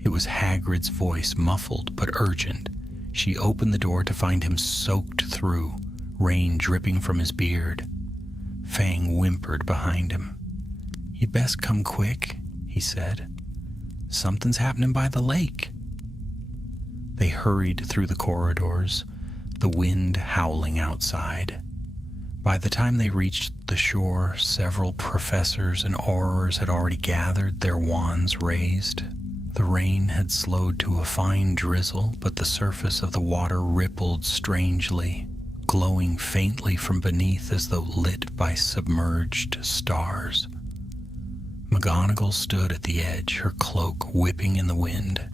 It was Hagrid's voice, muffled but urgent. She opened the door to find him soaked through, rain dripping from his beard. Fang whimpered behind him. "You'd best come quick," he said. "Something's happening by the lake." They hurried through the corridors, the wind howling outside. By the time they reached the shore, several professors and aurors had already gathered, their wands raised. The rain had slowed to a fine drizzle, but the surface of the water rippled strangely, glowing faintly from beneath as though lit by submerged stars. McGonagall stood at the edge, her cloak whipping in the wind.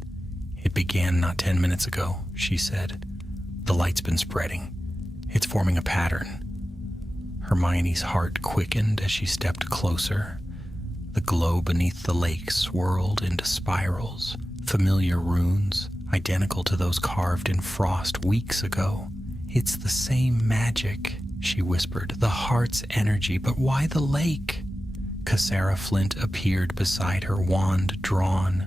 "It began not 10 minutes ago," she said. "The light's been spreading. It's forming a pattern." Hermione's heart quickened as she stepped closer. The glow beneath the lake swirled into spirals, familiar runes, identical to those carved in frost weeks ago. "It's the same magic," she whispered, "the heart's energy, but why the lake?" Cassara Flint appeared beside her, wand drawn.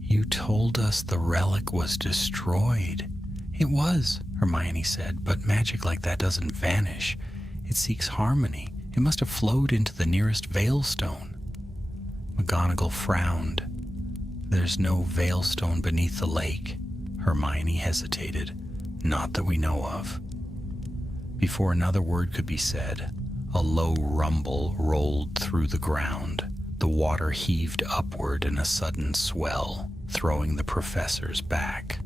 "You told us the relic was destroyed." "It was," Hermione said, "but magic like that doesn't vanish. It seeks harmony. It must have flowed into the nearest veilstone." McGonagall frowned. "There's no veilstone beneath the lake." Hermione hesitated. "Not that we know of." Before another word could be said, a low rumble rolled through the ground. The water heaved upward in a sudden swell, throwing the professors back.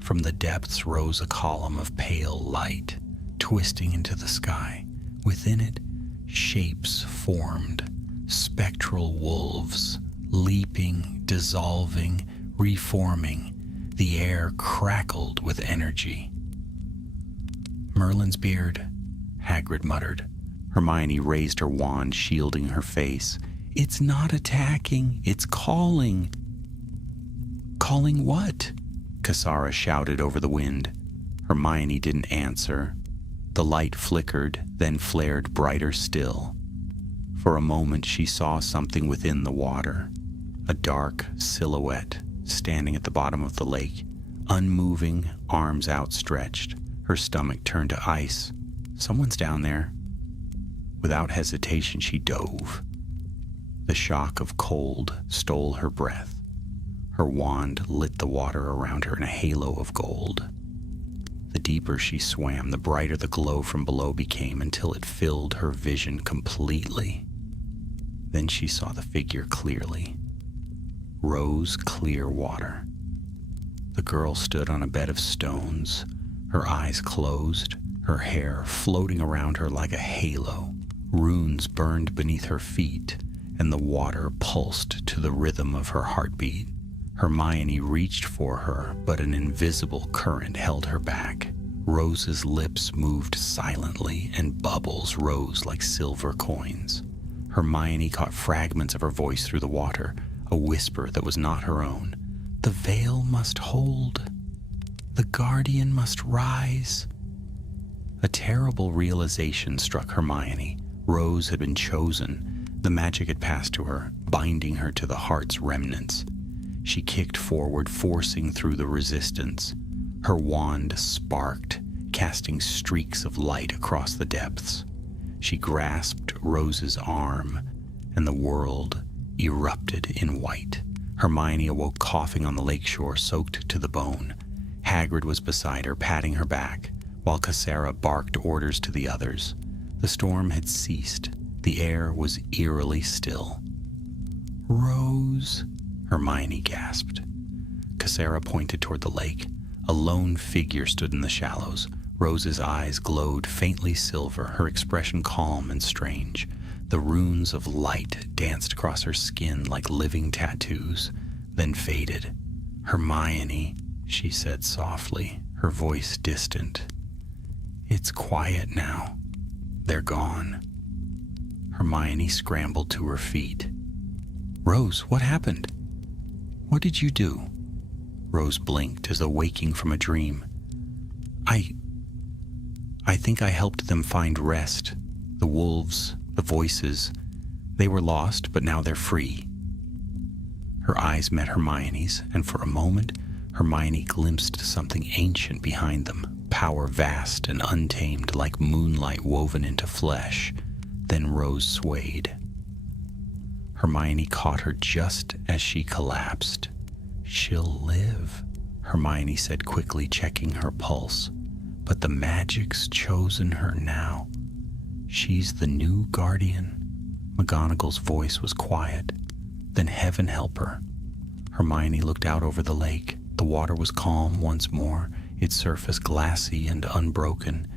From the depths rose a column of pale light, twisting into the sky. Within it, shapes formed, spectral wolves, leaping, dissolving, reforming. The air crackled with energy. "Merlin's beard," Hagrid muttered. Hermione raised her wand, shielding her face. "It's not attacking, it's calling." "Calling what?" Cassara shouted over the wind. Hermione didn't answer. The light flickered, then flared brighter still. For a moment she saw something within the water, a dark silhouette standing at the bottom of the lake, unmoving, arms outstretched, her stomach turned to ice. "Someone's down there." Without hesitation she dove. The shock of cold stole her breath. Her wand lit the water around her in a halo of gold. The deeper she swam, the brighter the glow from below became until it filled her vision completely. Then she saw the figure clearly. Rose-clear water. The girl stood on a bed of stones, her eyes closed, her hair floating around her like a halo. Runes burned beneath her feet, and the water pulsed to the rhythm of her heartbeat. Hermione reached for her, but an invisible current held her back. Rose's lips moved silently, and bubbles rose like silver coins. Hermione caught fragments of her voice through the water, a whisper that was not her own. "The veil must hold. The guardian must rise." A terrible realization struck Hermione. Rose had been chosen. The magic had passed to her, binding her to the heart's remnants. She kicked forward, forcing through the resistance. Her wand sparked, casting streaks of light across the depths. She grasped Rose's arm, and the world erupted in white. Hermione awoke coughing on the lakeshore, soaked to the bone. Hagrid was beside her, patting her back, while Cassara barked orders to the others. The storm had ceased. The air was eerily still. "Rose," Hermione gasped. Cassara pointed toward the lake. A lone figure stood in the shallows. Rose's eyes glowed faintly silver, her expression calm and strange. The runes of light danced across her skin like living tattoos, then faded. "Hermione," she said softly, her voice distant. "It's quiet now. They're gone." Hermione scrambled to her feet. "Rose, what happened? What did you do?" Rose blinked as though waking from a dream. I think I helped them find rest. The wolves, the voices, they were lost, but now they're free." Her eyes met Hermione's, and for a moment, Hermione glimpsed something ancient behind them, power vast and untamed like moonlight woven into flesh. Then Rose swayed. Hermione caught her just as she collapsed. "She'll live," Hermione said quickly, checking her pulse. "But the magic's chosen her now. She's the new guardian." McGonagall's voice was quiet. "Then heaven help her." Hermione looked out over the lake. The water was calm once more, its surface glassy and unbroken.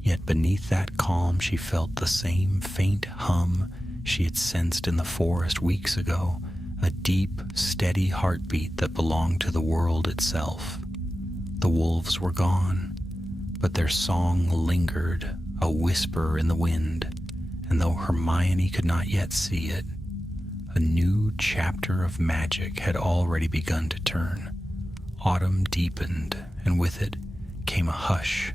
Yet beneath that calm she felt the same faint hum she had sensed in the forest weeks ago, a deep, steady heartbeat that belonged to the world itself. The wolves were gone, but their song lingered, a whisper in the wind, and though Hermione could not yet see it, a new chapter of magic had already begun to turn. Autumn deepened, and with it came a hush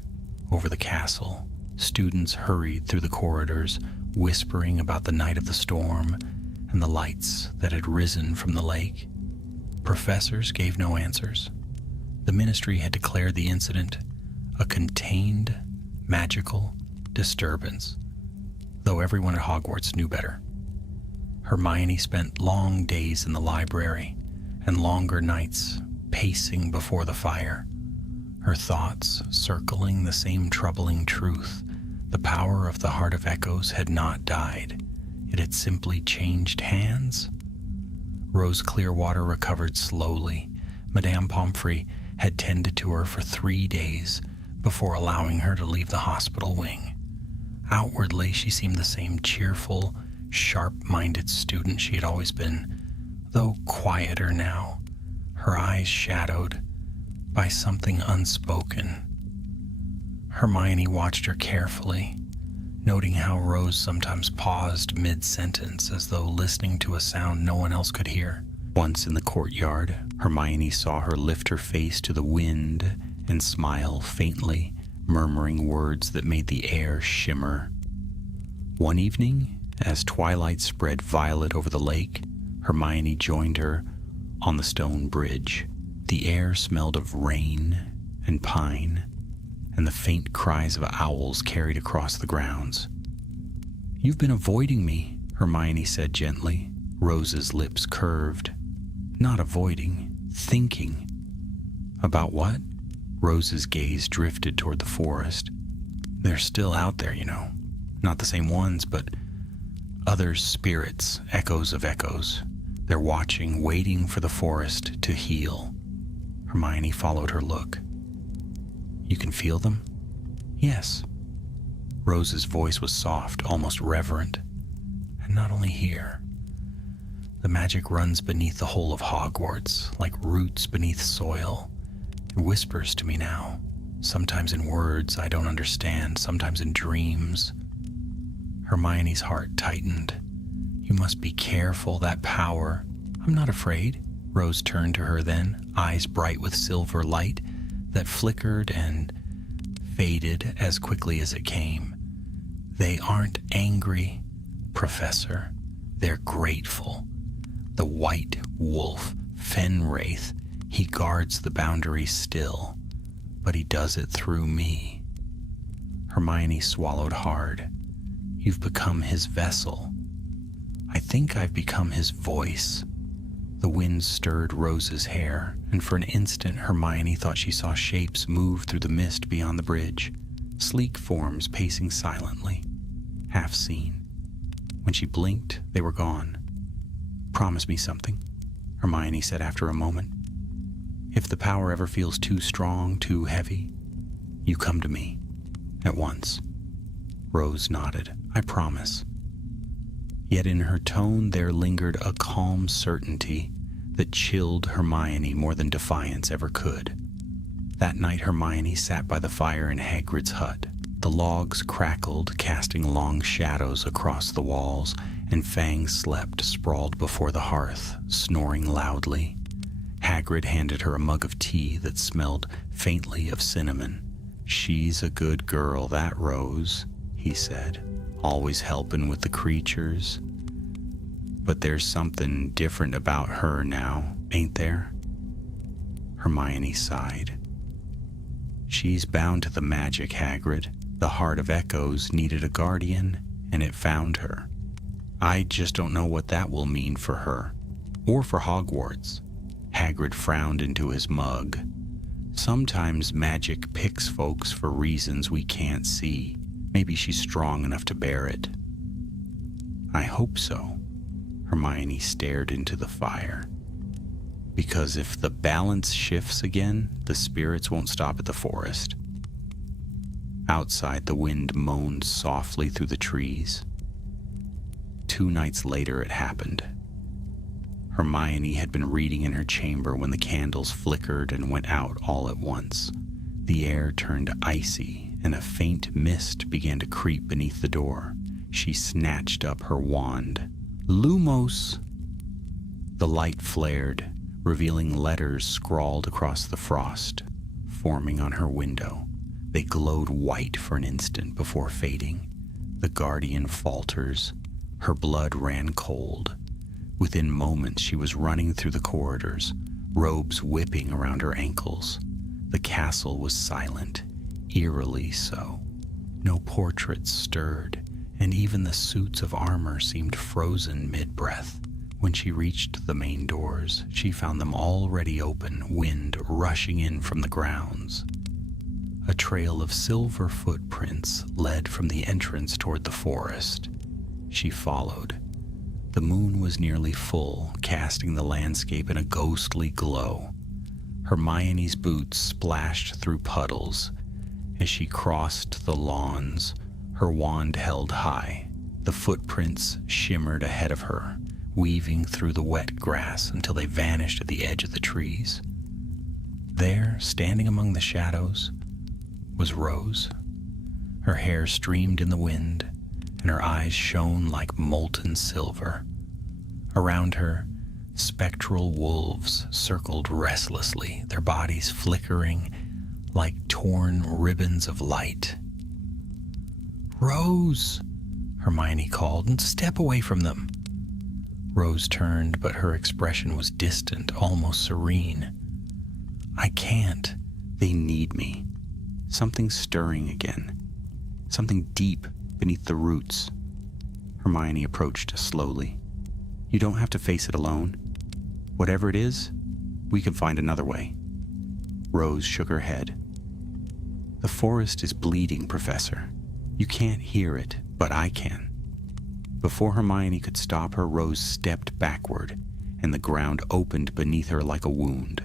over the castle. Students hurried through the corridors, whispering about the night of the storm and the lights that had risen from the lake. Professors gave no answers. The ministry had declared the incident a contained, magical disturbance, though everyone at Hogwarts knew better. Hermione spent long days in the library and longer nights pacing before the fire, her thoughts circling the same troubling truth. The power of the Heart of Echoes had not died. It had simply changed hands. Rose Clearwater recovered slowly. Madame Pomfrey had tended to her for 3 days before allowing her to leave the hospital wing. Outwardly, she seemed the same cheerful, sharp-minded student she had always been, though quieter now, her eyes shadowed by something unspoken. Hermione watched her carefully, noting how Rose sometimes paused mid-sentence as though listening to a sound no one else could hear. Once in the courtyard, Hermione saw her lift her face to the wind and smile faintly, murmuring words that made the air shimmer. One evening, as twilight spread violet over the lake, Hermione joined her on the stone bridge. The air smelled of rain and pine, and the faint cries of owls carried across the grounds. "You've been avoiding me," Hermione said gently. Rose's lips curved. "Not avoiding, thinking." "About what?" Rose's gaze drifted toward the forest. "They're still out there, you know. Not the same ones, but other spirits, echoes of echoes. They're watching, waiting for the forest to heal." Hermione followed her look. "You can feel them?" "Yes." Rose's voice was soft, almost reverent. "And not only here. The magic runs beneath the whole of Hogwarts, like roots beneath soil. It whispers to me now, sometimes in words I don't understand, sometimes in dreams." Hermione's heart tightened. "You must be careful, that power." "I'm not afraid." Rose turned to her then, eyes bright with silver light that flickered and faded as quickly as it came. "They aren't angry, Professor. They're grateful. The white wolf, Fenwraith, he guards the boundary still, but he does it through me." Hermione swallowed hard. "You've become his vessel." "I think I've become his voice." The wind stirred Rose's hair, and for an instant Hermione thought she saw shapes move through the mist beyond the bridge, sleek forms pacing silently, half seen. When she blinked, they were gone. "Promise me something," Hermione said after a moment. "If the power ever feels too strong, too heavy, you come to me, at once." Rose nodded. "I promise." Yet in her tone there lingered a calm certainty that chilled Hermione more than defiance ever could. That night Hermione sat by the fire in Hagrid's hut. The logs crackled, casting long shadows across the walls, and Fang slept sprawled before the hearth, snoring loudly. Hagrid handed her a mug of tea that smelled faintly of cinnamon. "She's a good girl, that Rose," he said, "always helping with the creatures. But there's something different about her now, ain't there?" Hermione sighed. "She's bound to the magic, Hagrid. The Heart of Echoes needed a guardian, and it found her. I just don't know what that will mean for her, or for Hogwarts." Hagrid frowned into his mug. "Sometimes magic picks folks for reasons we can't see. Maybe she's strong enough to bear it." "I hope so." Hermione stared into the fire. "Because if the balance shifts again, the spirits won't stop at the forest." Outside, the wind moaned softly through the trees. 2 nights later, it happened. Hermione had been reading in her chamber when the candles flickered and went out all at once. The air turned icy, and a faint mist began to creep beneath the door. She snatched up her wand. "Lumos!" The light flared, revealing letters scrawled across the frost, forming on her window. They glowed white for an instant before fading. The guardian falters. Her blood ran cold. Within moments, she was running through the corridors, robes whipping around her ankles. The castle was silent, eerily so. No portraits stirred, and even the suits of armor seemed frozen mid-breath. When she reached the main doors, she found them already open, wind rushing in from the grounds. A trail of silver footprints led from the entrance toward the forest. She followed. The moon was nearly full, casting the landscape in a ghostly glow. Hermione's boots splashed through puddles. As she crossed the lawns, her wand held high. The footprints shimmered ahead of her, weaving through the wet grass until they vanished at the edge of the trees. There, standing among the shadows, was Rose. Her hair streamed in the wind, and her eyes shone like molten silver. Around her, spectral wolves circled restlessly, their bodies flickering like torn ribbons of light. "Rose!" Hermione called, "and step away from them." Rose turned, but her expression was distant, almost serene. "I can't. They need me." Something stirring again. Something deep beneath the roots. Hermione approached slowly. "You don't have to face it alone. Whatever it is, we can find another way." Rose shook her head. "The forest is bleeding, Professor. You can't hear it, but I can." Before Hermione could stop her, Rose stepped backward, and the ground opened beneath her like a wound.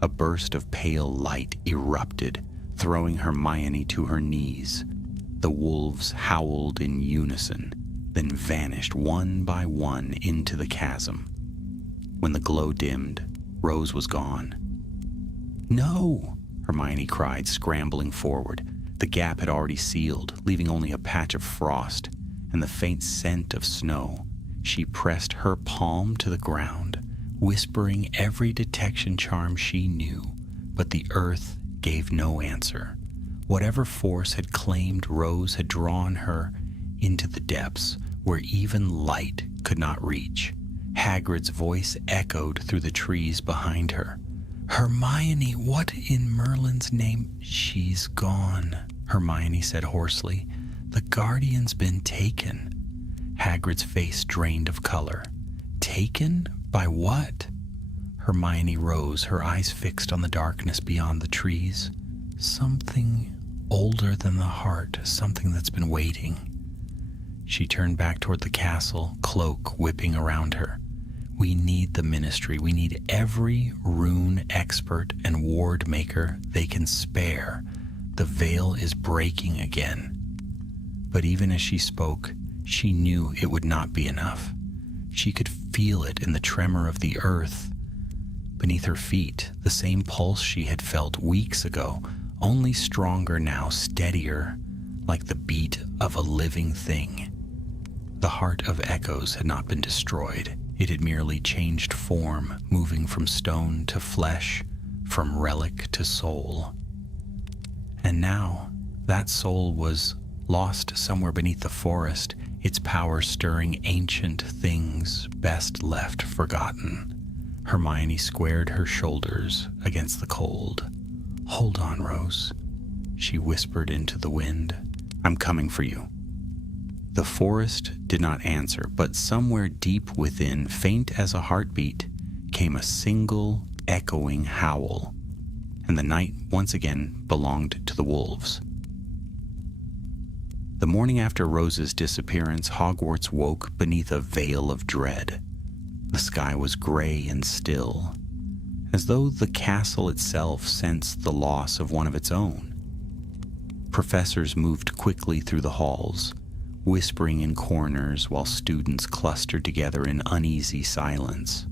A burst of pale light erupted, throwing Hermione to her knees. The wolves howled in unison, then vanished one by one into the chasm. When the glow dimmed, Rose was gone. "No!" Hermione cried, scrambling forward. The gap had already sealed, leaving only a patch of frost and the faint scent of snow. She pressed her palm to the ground, whispering every detection charm she knew, but the earth gave no answer. Whatever force had claimed Rose had drawn her into the depths where even light could not reach. Hagrid's voice echoed through the trees behind her. "Hermione, what in Merlin's name?" "She's gone," Hermione said hoarsely. "The guardian's been taken." Hagrid's face drained of color. "Taken? By what?" Hermione rose, her eyes fixed on the darkness beyond the trees. "Something older than the heart, something that's been waiting." She turned back toward the castle, cloak whipping around her. "We need the ministry. We need every rune expert and ward maker they can spare. The veil is breaking again." But even as she spoke, she knew it would not be enough. She could feel it in the tremor of the earth beneath her feet, the same pulse she had felt weeks ago, only stronger now, steadier, like the beat of a living thing. The heart of echoes had not been destroyed. It had merely changed form, moving from stone to flesh, from relic to soul. And now, that soul was lost somewhere beneath the forest, its power stirring ancient things best left forgotten. Hermione squared her shoulders against the cold. "Hold on, Rose," she whispered into the wind. "I'm coming for you." The forest did not answer, but somewhere deep within, faint as a heartbeat, came a single, echoing howl, and the night once again belonged to the wolves. The morning after Rose's disappearance, Hogwarts woke beneath a veil of dread. The sky was gray and still, as though the castle itself sensed the loss of one of its own. Professors moved quickly through the halls, whispering in corners while students clustered together in uneasy silence.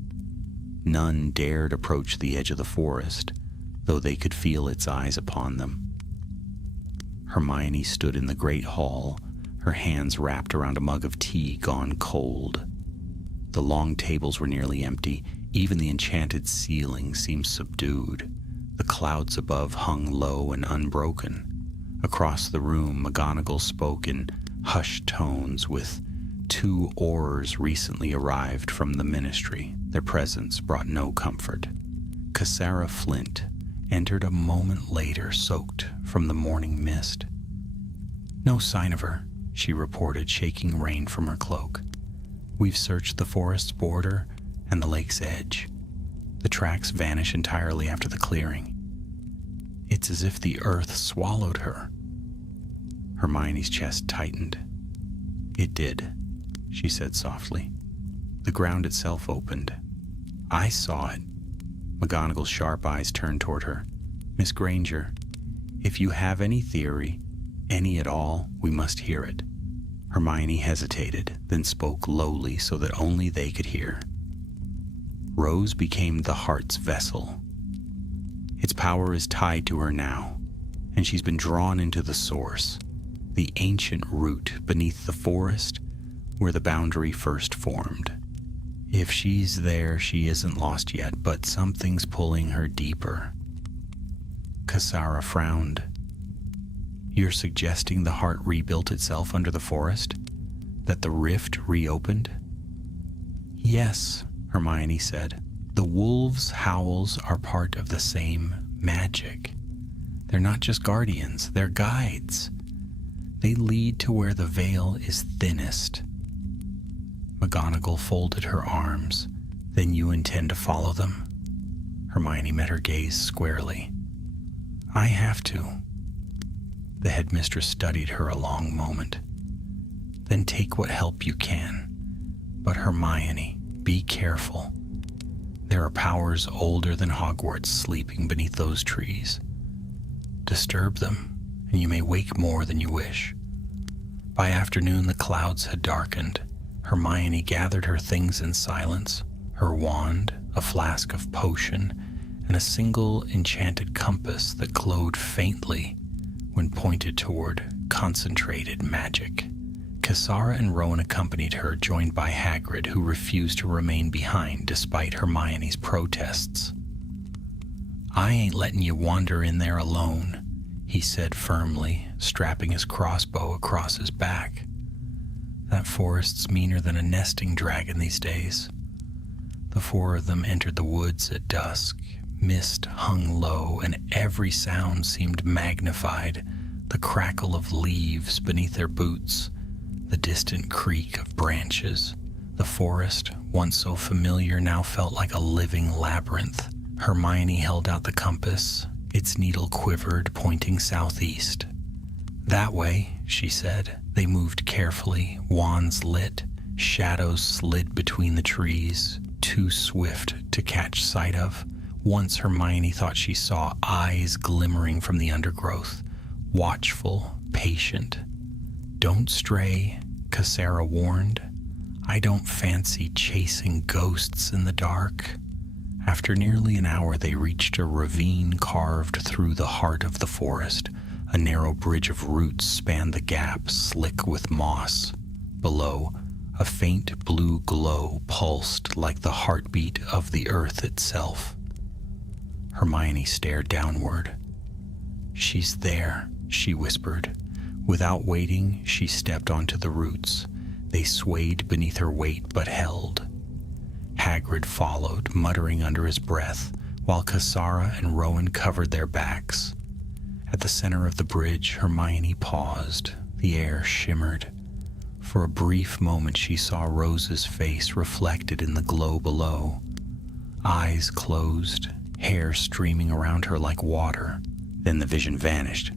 None dared approach the edge of the forest, though they could feel its eyes upon them. Hermione stood in the great hall, her hands wrapped around a mug of tea gone cold. The long tables were nearly empty. Even the enchanted ceiling seemed subdued. The clouds above hung low and unbroken. Across the room, McGonagall spoke in hushed tones with two Aurors recently arrived from the Ministry. Their presence brought no comfort. Cassara Flint entered a moment later, soaked from the morning mist. "No sign of her," she reported, shaking rain from her cloak. "We've searched the forest's border and the lake's edge. The tracks vanish entirely after the clearing. It's as if the earth swallowed her." Hermione's chest tightened. "It did," she said softly. "The ground itself opened. I saw it." McGonagall's sharp eyes turned toward her. "Miss Granger, if you have any theory, any at all, we must hear it." Hermione hesitated, then spoke lowly so that only they could hear. "Rose became the heart's vessel. Its power is tied to her now, and she's been drawn into the source, the ancient root beneath the forest where the boundary first formed. If she's there, she isn't lost yet, but something's pulling her deeper." Cassara frowned. "You're suggesting the heart rebuilt itself under the forest? That the rift reopened?" "Yes," Hermione said. "The wolves' howls are part of the same magic. They're not just guardians, they're guides. They lead to where the veil is thinnest." McGonagall folded her arms. "Then you intend to follow them?" Hermione met her gaze squarely. "I have to." The headmistress studied her a long moment. "Then take what help you can. But Hermione, be careful. There are powers older than Hogwarts sleeping beneath those trees. Disturb them, and you may wake more than you wish." By afternoon, the clouds had darkened. Hermione gathered her things in silence, her wand, a flask of potion, and a single enchanted compass that glowed faintly when pointed toward concentrated magic. Cassara and Rowan accompanied her, joined by Hagrid, who refused to remain behind despite Hermione's protests. "I ain't letting you wander in there alone," he said firmly, strapping his crossbow across his back. "That forest's meaner than a nesting dragon these days." The four of them entered the woods at dusk. Mist hung low, and every sound seemed magnified. The crackle of leaves beneath their boots, the distant creak of branches. The forest, once so familiar, now felt like a living labyrinth. Hermione held out the compass. Its needle quivered, pointing southeast. "That way," she said. They moved carefully, wands lit. Shadows slid between the trees, too swift to catch sight of. Once Hermione thought she saw eyes glimmering from the undergrowth, watchful, patient. "Don't stray," Cassara warned. "I don't fancy chasing ghosts in the dark." After nearly an hour, they reached a ravine carved through the heart of the forest. A narrow bridge of roots spanned the gap, slick with moss. Below, A faint blue glow pulsed like the heartbeat of the earth itself. Hermione stared downward. "She's there," she whispered. Without waiting, she stepped onto the roots. They swayed beneath her weight but held. Hagrid followed, muttering under his breath, while Cassara and Rowan covered their backs. At the center of the bridge, Hermione paused. The air shimmered. For a brief moment, she saw Rose's face reflected in the glow below. Eyes closed, hair streaming around her like water. Then the vision vanished.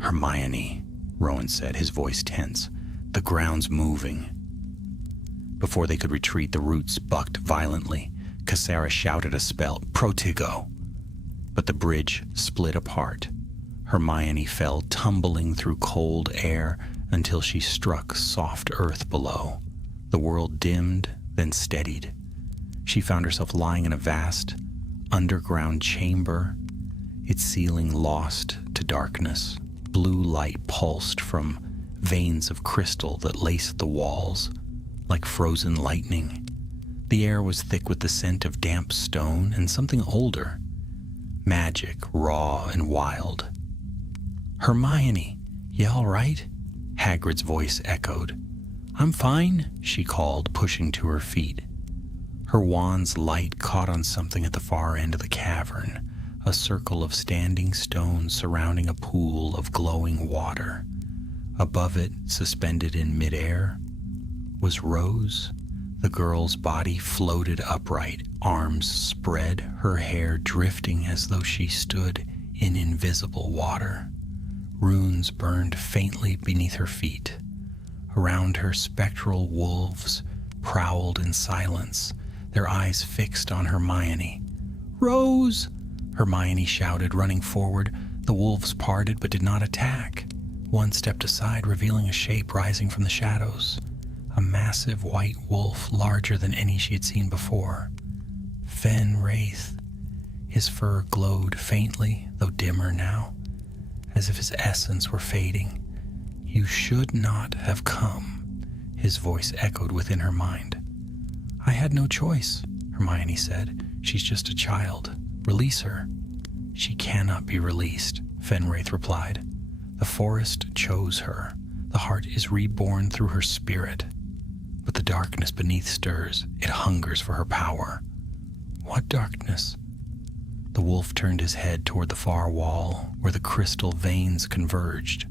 "Hermione," Rowan said, his voice tense. "The ground's moving." Before they could retreat, the roots bucked violently. Cassara shouted a spell, "Protego!" But the bridge split apart. Hermione fell tumbling through cold air until she struck soft earth below. The world dimmed, then steadied. She found herself lying in a vast, underground chamber, its ceiling lost to darkness. Blue light pulsed from veins of crystal that laced the walls, like frozen lightning. The air was thick with the scent of damp stone and something older. Magic, raw and wild. "Hermione, you all right?" Hagrid's voice echoed. "I'm fine," she called, pushing to her feet. Her wand's light caught on something at the far end of the cavern, a circle of standing stones surrounding a pool of glowing water. Above it, suspended in midair, was Rose. The girl's body floated upright, arms spread, her hair drifting as though she stood in invisible water. Runes burned faintly beneath her feet. Around her, spectral wolves prowled in silence, their eyes fixed on Hermione. "Rose!" Hermione shouted, running forward. The wolves parted but did not attack. One stepped aside, revealing a shape rising from the shadows. A massive white wolf, larger than any she had seen before. Fenwraith. His fur glowed faintly, though dimmer now, as if his essence were fading. "You should not have come," his voice echoed within her mind. "I had no choice," Hermione said. "She's just a child. Release her." "She cannot be released," Fenwraith replied. "The forest chose her. The heart is reborn through her spirit. But the darkness beneath stirs. It hungers for her power." "What darkness?" The wolf turned his head toward the far wall, where the crystal veins converged.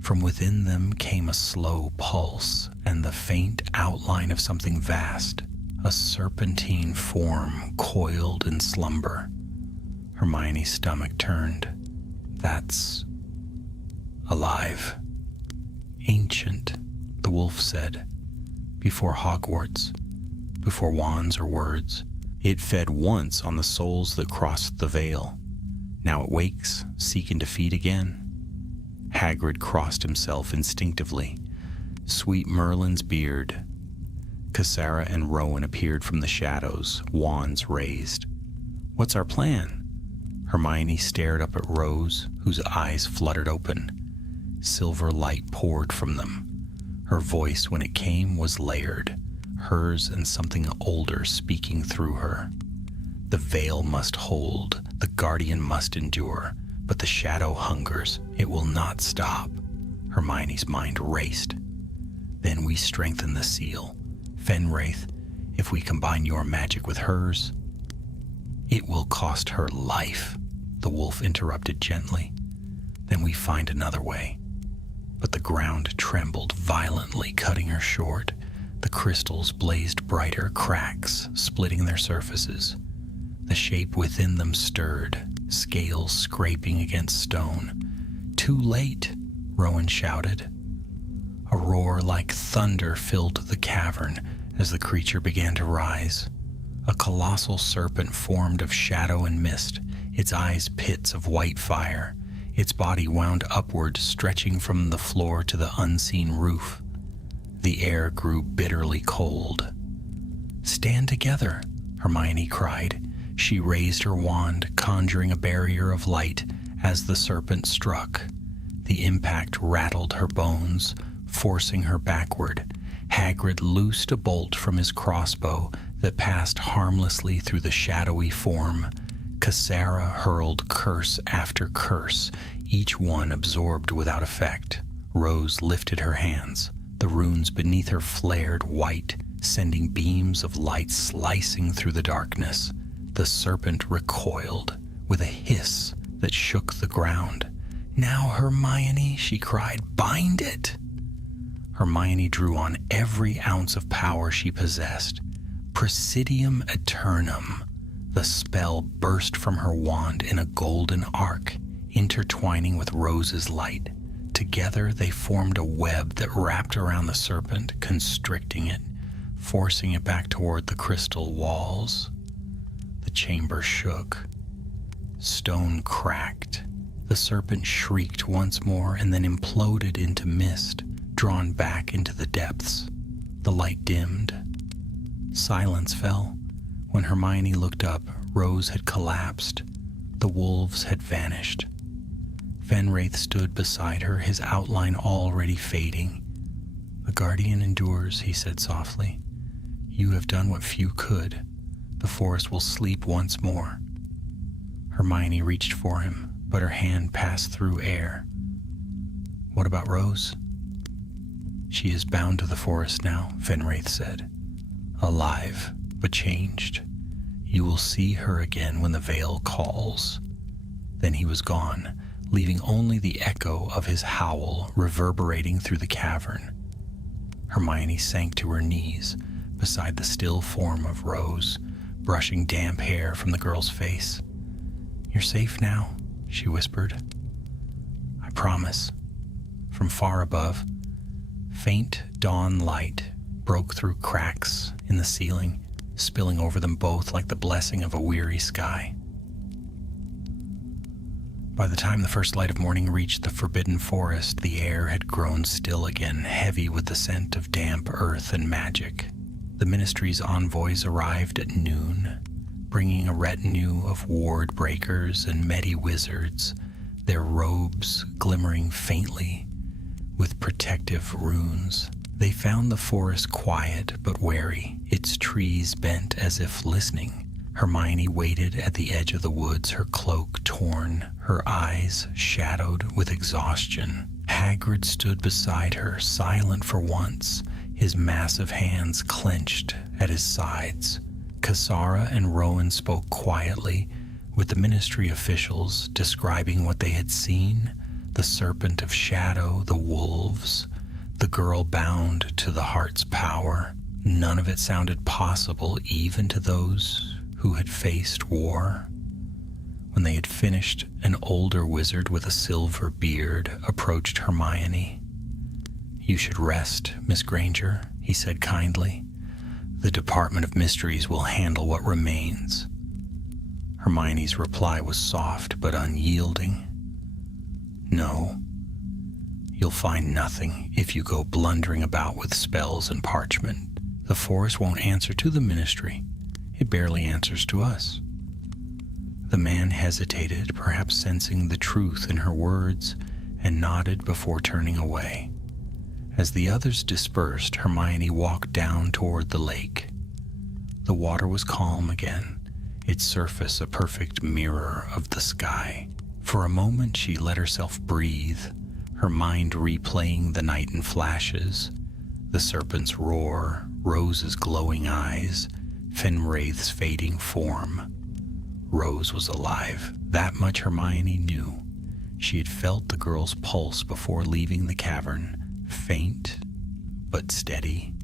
From within them came a slow pulse and the faint outline of something vast, a serpentine form coiled in slumber. Hermione's stomach turned. "That's alive." "Ancient," the wolf said. "Before Hogwarts, before wands or words. It fed once on the souls that crossed the veil. Now it wakes, seeking to feed again." Hagrid crossed himself instinctively. Sweet Merlin's beard. Cassara and Rowan appeared from the shadows, wands raised. "What's our plan?" Hermione stared up at Rose, whose eyes fluttered open. Silver light poured from them. Her voice, when it came, was layered, hers and something older speaking through her. "The veil must hold, the guardian must endure, but the shadow hungers, it will not stop." Hermione's mind raced. "Then we strengthen the seal. Fenwraith, if we combine your magic with hers..." "It will cost her life," the wolf interrupted gently. "Then we find another way." But the ground trembled violently, cutting her short. The crystals blazed brighter, cracks splitting their surfaces. The shape within them stirred, scales scraping against stone. "Too late," Rowan shouted. A roar like thunder filled the cavern as the creature began to rise. A colossal serpent formed of shadow and mist, its eyes pits of white fire. Its body wound upward, stretching from the floor to the unseen roof. The air grew bitterly cold. "Stand together," Hermione cried. She raised her wand, conjuring a barrier of light as the serpent struck. The impact rattled her bones, forcing her backward. Hagrid loosed a bolt from his crossbow that passed harmlessly through the shadowy form. Cassara hurled curse after curse, each one absorbed without effect. Rose lifted her hands. The runes beneath her flared white, sending beams of light slicing through the darkness. The serpent recoiled with a hiss that shook the ground. "Now, Hermione," she cried, "bind it!" Hermione drew on every ounce of power she possessed. Presidium Aeternum. The spell burst from her wand in a golden arc, intertwining with Rose's light. Together they formed a web that wrapped around the serpent, constricting it, forcing it back toward the crystal walls. The chamber shook. Stone cracked. The serpent shrieked once more and then imploded into mist, drawn back into the depths. The light dimmed. Silence fell. When Hermione looked up, Rose had collapsed. The wolves had vanished. Fenwraith stood beside her, his outline already fading. "The guardian endures," he said softly. "You have done what few could. The forest will sleep once more." Hermione reached for him, but her hand passed through air. "What about Rose?" "She is bound to the forest now," Fenwraith said. "Alive, but changed. You will see her again when the veil calls." Then he was gone, leaving only the echo of his howl reverberating through the cavern. Hermione sank to her knees beside the still form of Rose, brushing damp hair from the girl's face. "You're safe now," she whispered. "I promise." From far above, faint dawn light broke through cracks in the ceiling, spilling over them both like the blessing of a weary sky. By the time the first light of morning reached the forbidden forest, the air had grown still again, heavy with the scent of damp earth and magic. The Ministry's envoys arrived at noon, bringing a retinue of ward breakers and medi-wizards, their robes glimmering faintly with protective runes. They found the forest quiet but wary, its trees bent as if listening. Hermione waited at the edge of the woods, her cloak torn, her eyes shadowed with exhaustion. Hagrid stood beside her, silent for once, his massive hands clenched at his sides. Cassara and Rowan spoke quietly, with the Ministry officials describing what they had seen: the serpent of shadow, the wolves, the girl bound to the heart's power. None of it sounded possible, even to those who had faced war. When they had finished, an older wizard with a silver beard approached Hermione. "You should rest, Miss Granger," he said kindly. "The Department of Mysteries will handle what remains." Hermione's reply was soft but unyielding. "No, you'll find nothing if you go blundering about with spells and parchment. The forest won't answer to the Ministry. It barely answers to us." The man hesitated, perhaps sensing the truth in her words, and nodded before turning away. As the others dispersed, Hermione walked down toward the lake. The water was calm again, its surface a perfect mirror of the sky. For a moment she let herself breathe, her mind replaying the night in flashes, the serpent's roar, Rose's glowing eyes, Fenwraith's fading form. Rose was alive. That much Hermione knew. She had felt the girl's pulse before leaving the cavern, faint but steady.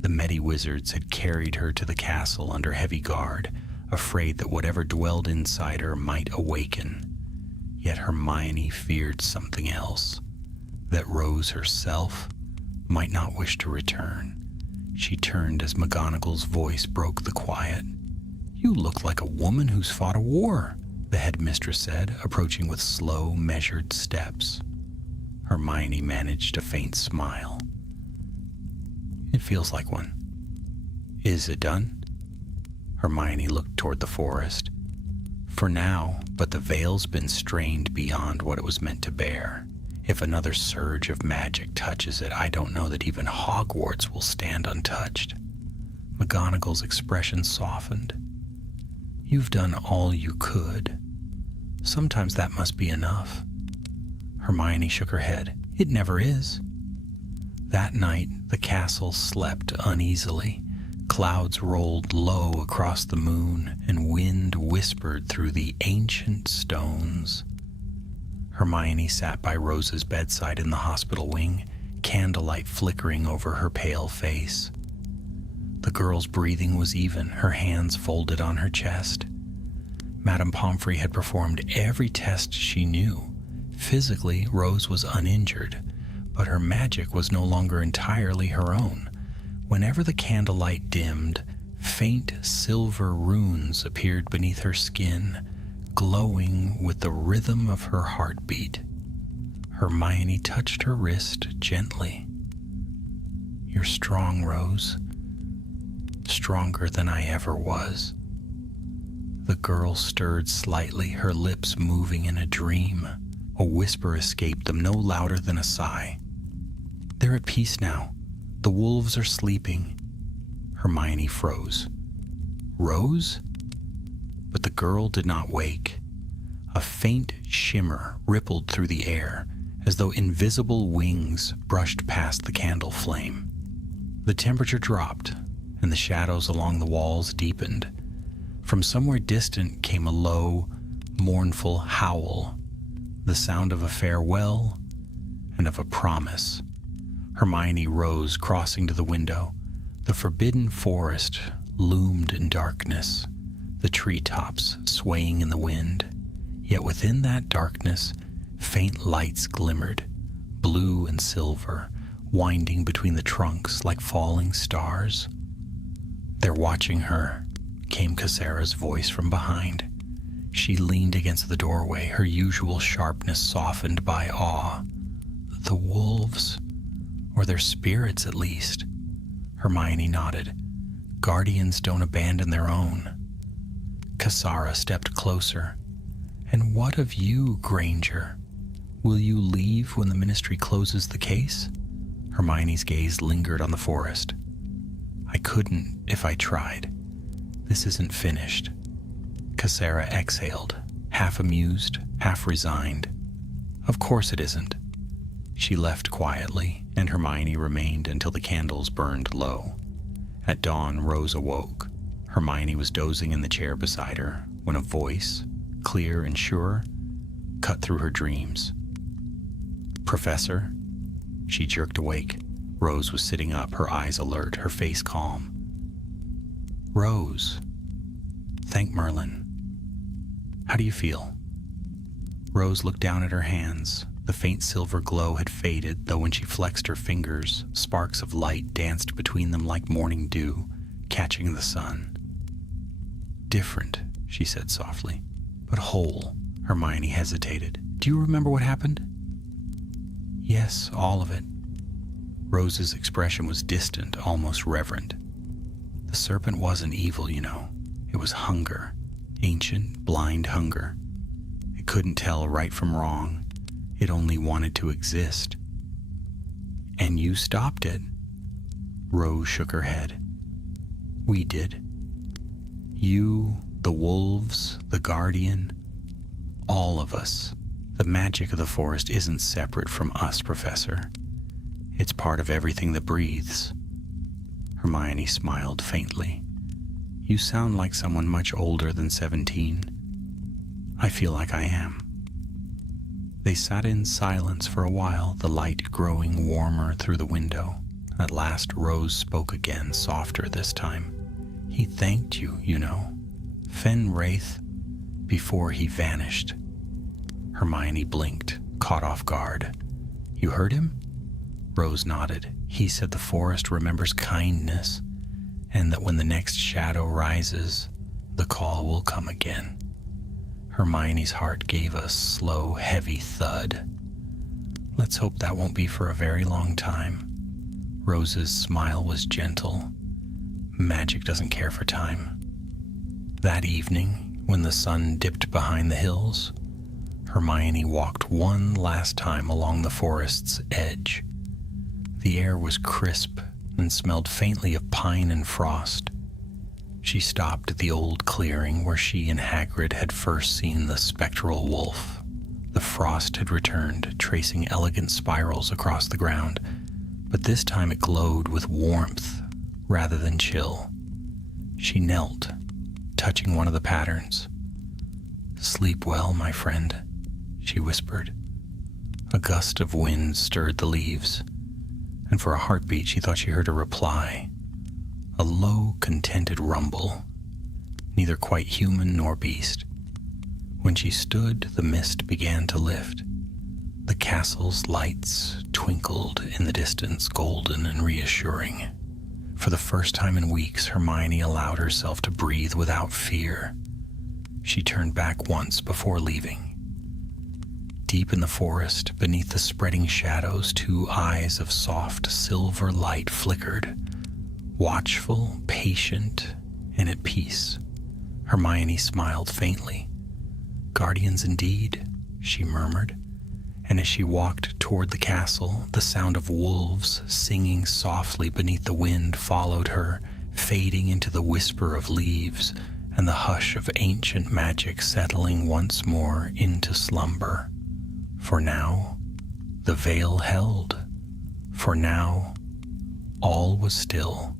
The medi-wizards had carried her to the castle under heavy guard, afraid that whatever dwelled inside her might awaken. Yet Hermione feared something else, that Rose herself might not wish to return. She turned as McGonagall's voice broke the quiet. "You look like a woman who's fought a war," the headmistress said, approaching with slow, measured steps. Hermione managed a faint smile. "It feels like one." "Is it done?" Hermione looked toward the forest. "For now, but the veil's been strained beyond what it was meant to bear. If another surge of magic touches it, I don't know that even Hogwarts will stand untouched. McGonagall's expression softened. You've done all you could. Sometimes that must be enough. Hermione shook her head. It never is. That night, the castle slept uneasily. Clouds rolled low across the moon, and wind whispered through the ancient stones. Hermione sat by Rose's bedside in the hospital wing, candlelight flickering over her pale face. The girl's breathing was even, her hands folded on her chest. Madame Pomfrey had performed every test she knew. Physically, Rose was uninjured, but her magic was no longer entirely her own. Whenever the candlelight dimmed, faint silver runes appeared beneath her skin, glowing with the rhythm of her heartbeat. Hermione touched her wrist gently. You're strong, Rose. Stronger than I ever was. The girl stirred slightly, her lips moving in a dream. A whisper escaped them, no louder than a sigh. They're at peace now. The wolves are sleeping. Hermione froze. Rose? But the girl did not wake. A faint shimmer rippled through the air, as though invisible wings brushed past the candle flame. The temperature dropped, and the shadows along the walls deepened. From somewhere distant came a low, mournful howl, the sound of a farewell and of a promise. Hermione rose, crossing to the window. The forbidden forest loomed in darkness, the treetops swaying in the wind. Yet within that darkness, faint lights glimmered, blue and silver, winding between the trunks like falling stars. They're watching her, came Cassara's voice from behind. She leaned against the doorway, her usual sharpness softened by awe. The wolves, or their spirits at least. Hermione nodded. Guardians don't abandon their own. Cassara stepped closer. And what of you, Granger? Will you leave when the Ministry closes the case? Hermione's gaze lingered on the forest. I couldn't if I tried. This isn't finished. Cassara exhaled, half amused, half resigned. Of course it isn't. She left quietly, and Hermione remained until the candles burned low. At dawn, Rose awoke. Hermione was dozing in the chair beside her when a voice, clear and sure, cut through her dreams. Professor? She jerked awake. Rose was sitting up, her eyes alert, her face calm. Rose. Thank Merlin. How do you feel? Rose looked down at her hands. The faint silver glow had faded, though when she flexed her fingers, sparks of light danced between them like morning dew, catching the sun. Different, she said softly, but whole. Hermione hesitated. Do you remember what happened? Yes, all of it. Rose's expression was distant, almost reverent. The serpent wasn't evil, you know. It was hunger, ancient, blind hunger. It couldn't tell right from wrong. It only wanted to exist. And you stopped it. Rose shook her head. We did. You, the wolves, the guardian, all of us. The magic of the forest isn't separate from us, Professor. It's part of everything that breathes. Hermione smiled faintly. You sound like someone much older than 17. I feel like I am. They sat in silence for a while, the light growing warmer through the window. At last, Rose spoke again, softer this time. He thanked you, you know. Fenwraith, before he vanished. Hermione blinked, caught off guard. You heard him? Rose nodded. He said the forest remembers kindness, and that when the next shadow rises, the call will come again. Hermione's heart gave a slow, heavy thud. Let's hope that won't be for a very long time. Rose's smile was gentle. Magic doesn't care for time. That evening, when the sun dipped behind the hills, Hermione walked one last time along the forest's edge. The air was crisp and smelled faintly of pine and frost. She stopped at the old clearing where she and Hagrid had first seen the spectral wolf. The frost had returned, tracing elegant spirals across the ground, but this time it glowed with warmth rather than chill. She knelt, touching one of the patterns. "Sleep well, my friend," she whispered. A gust of wind stirred the leaves, and for a heartbeat she thought she heard a reply. A low, contented rumble, neither quite human nor beast. When she stood, the mist began to lift. The castle's lights twinkled in the distance, golden and reassuring. For the first time in weeks, Hermione allowed herself to breathe without fear. She turned back once before leaving. Deep in the forest, beneath the spreading shadows, two eyes of soft silver light flickered. Watchful, patient, and at peace. Hermione smiled faintly. "Guardians indeed," she murmured, and as she walked toward the castle, the sound of wolves singing softly beneath the wind followed her, fading into the whisper of leaves and the hush of ancient magic settling once more into slumber. For now, the veil held. For now, all was still.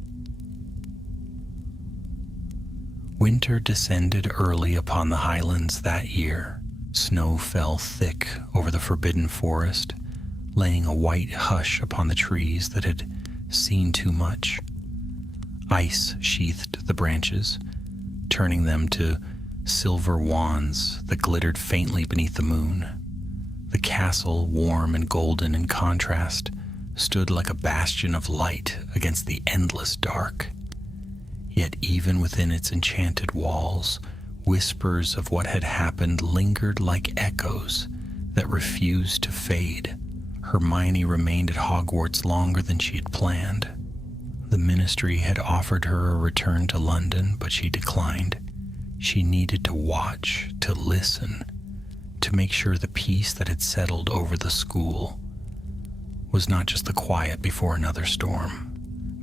Winter descended early upon the highlands that year. Snow fell thick over the forbidden forest, laying a white hush upon the trees that had seen too much. Ice sheathed the branches, turning them to silver wands that glittered faintly beneath the moon. The castle, warm and golden in contrast, stood like a bastion of light against the endless dark. Yet even within its enchanted walls, whispers of what had happened lingered like echoes that refused to fade. Hermione remained at Hogwarts longer than she had planned. The Ministry had offered her a return to London, but she declined. She needed to watch, to listen, to make sure the peace that had settled over the school was not just the quiet before another storm.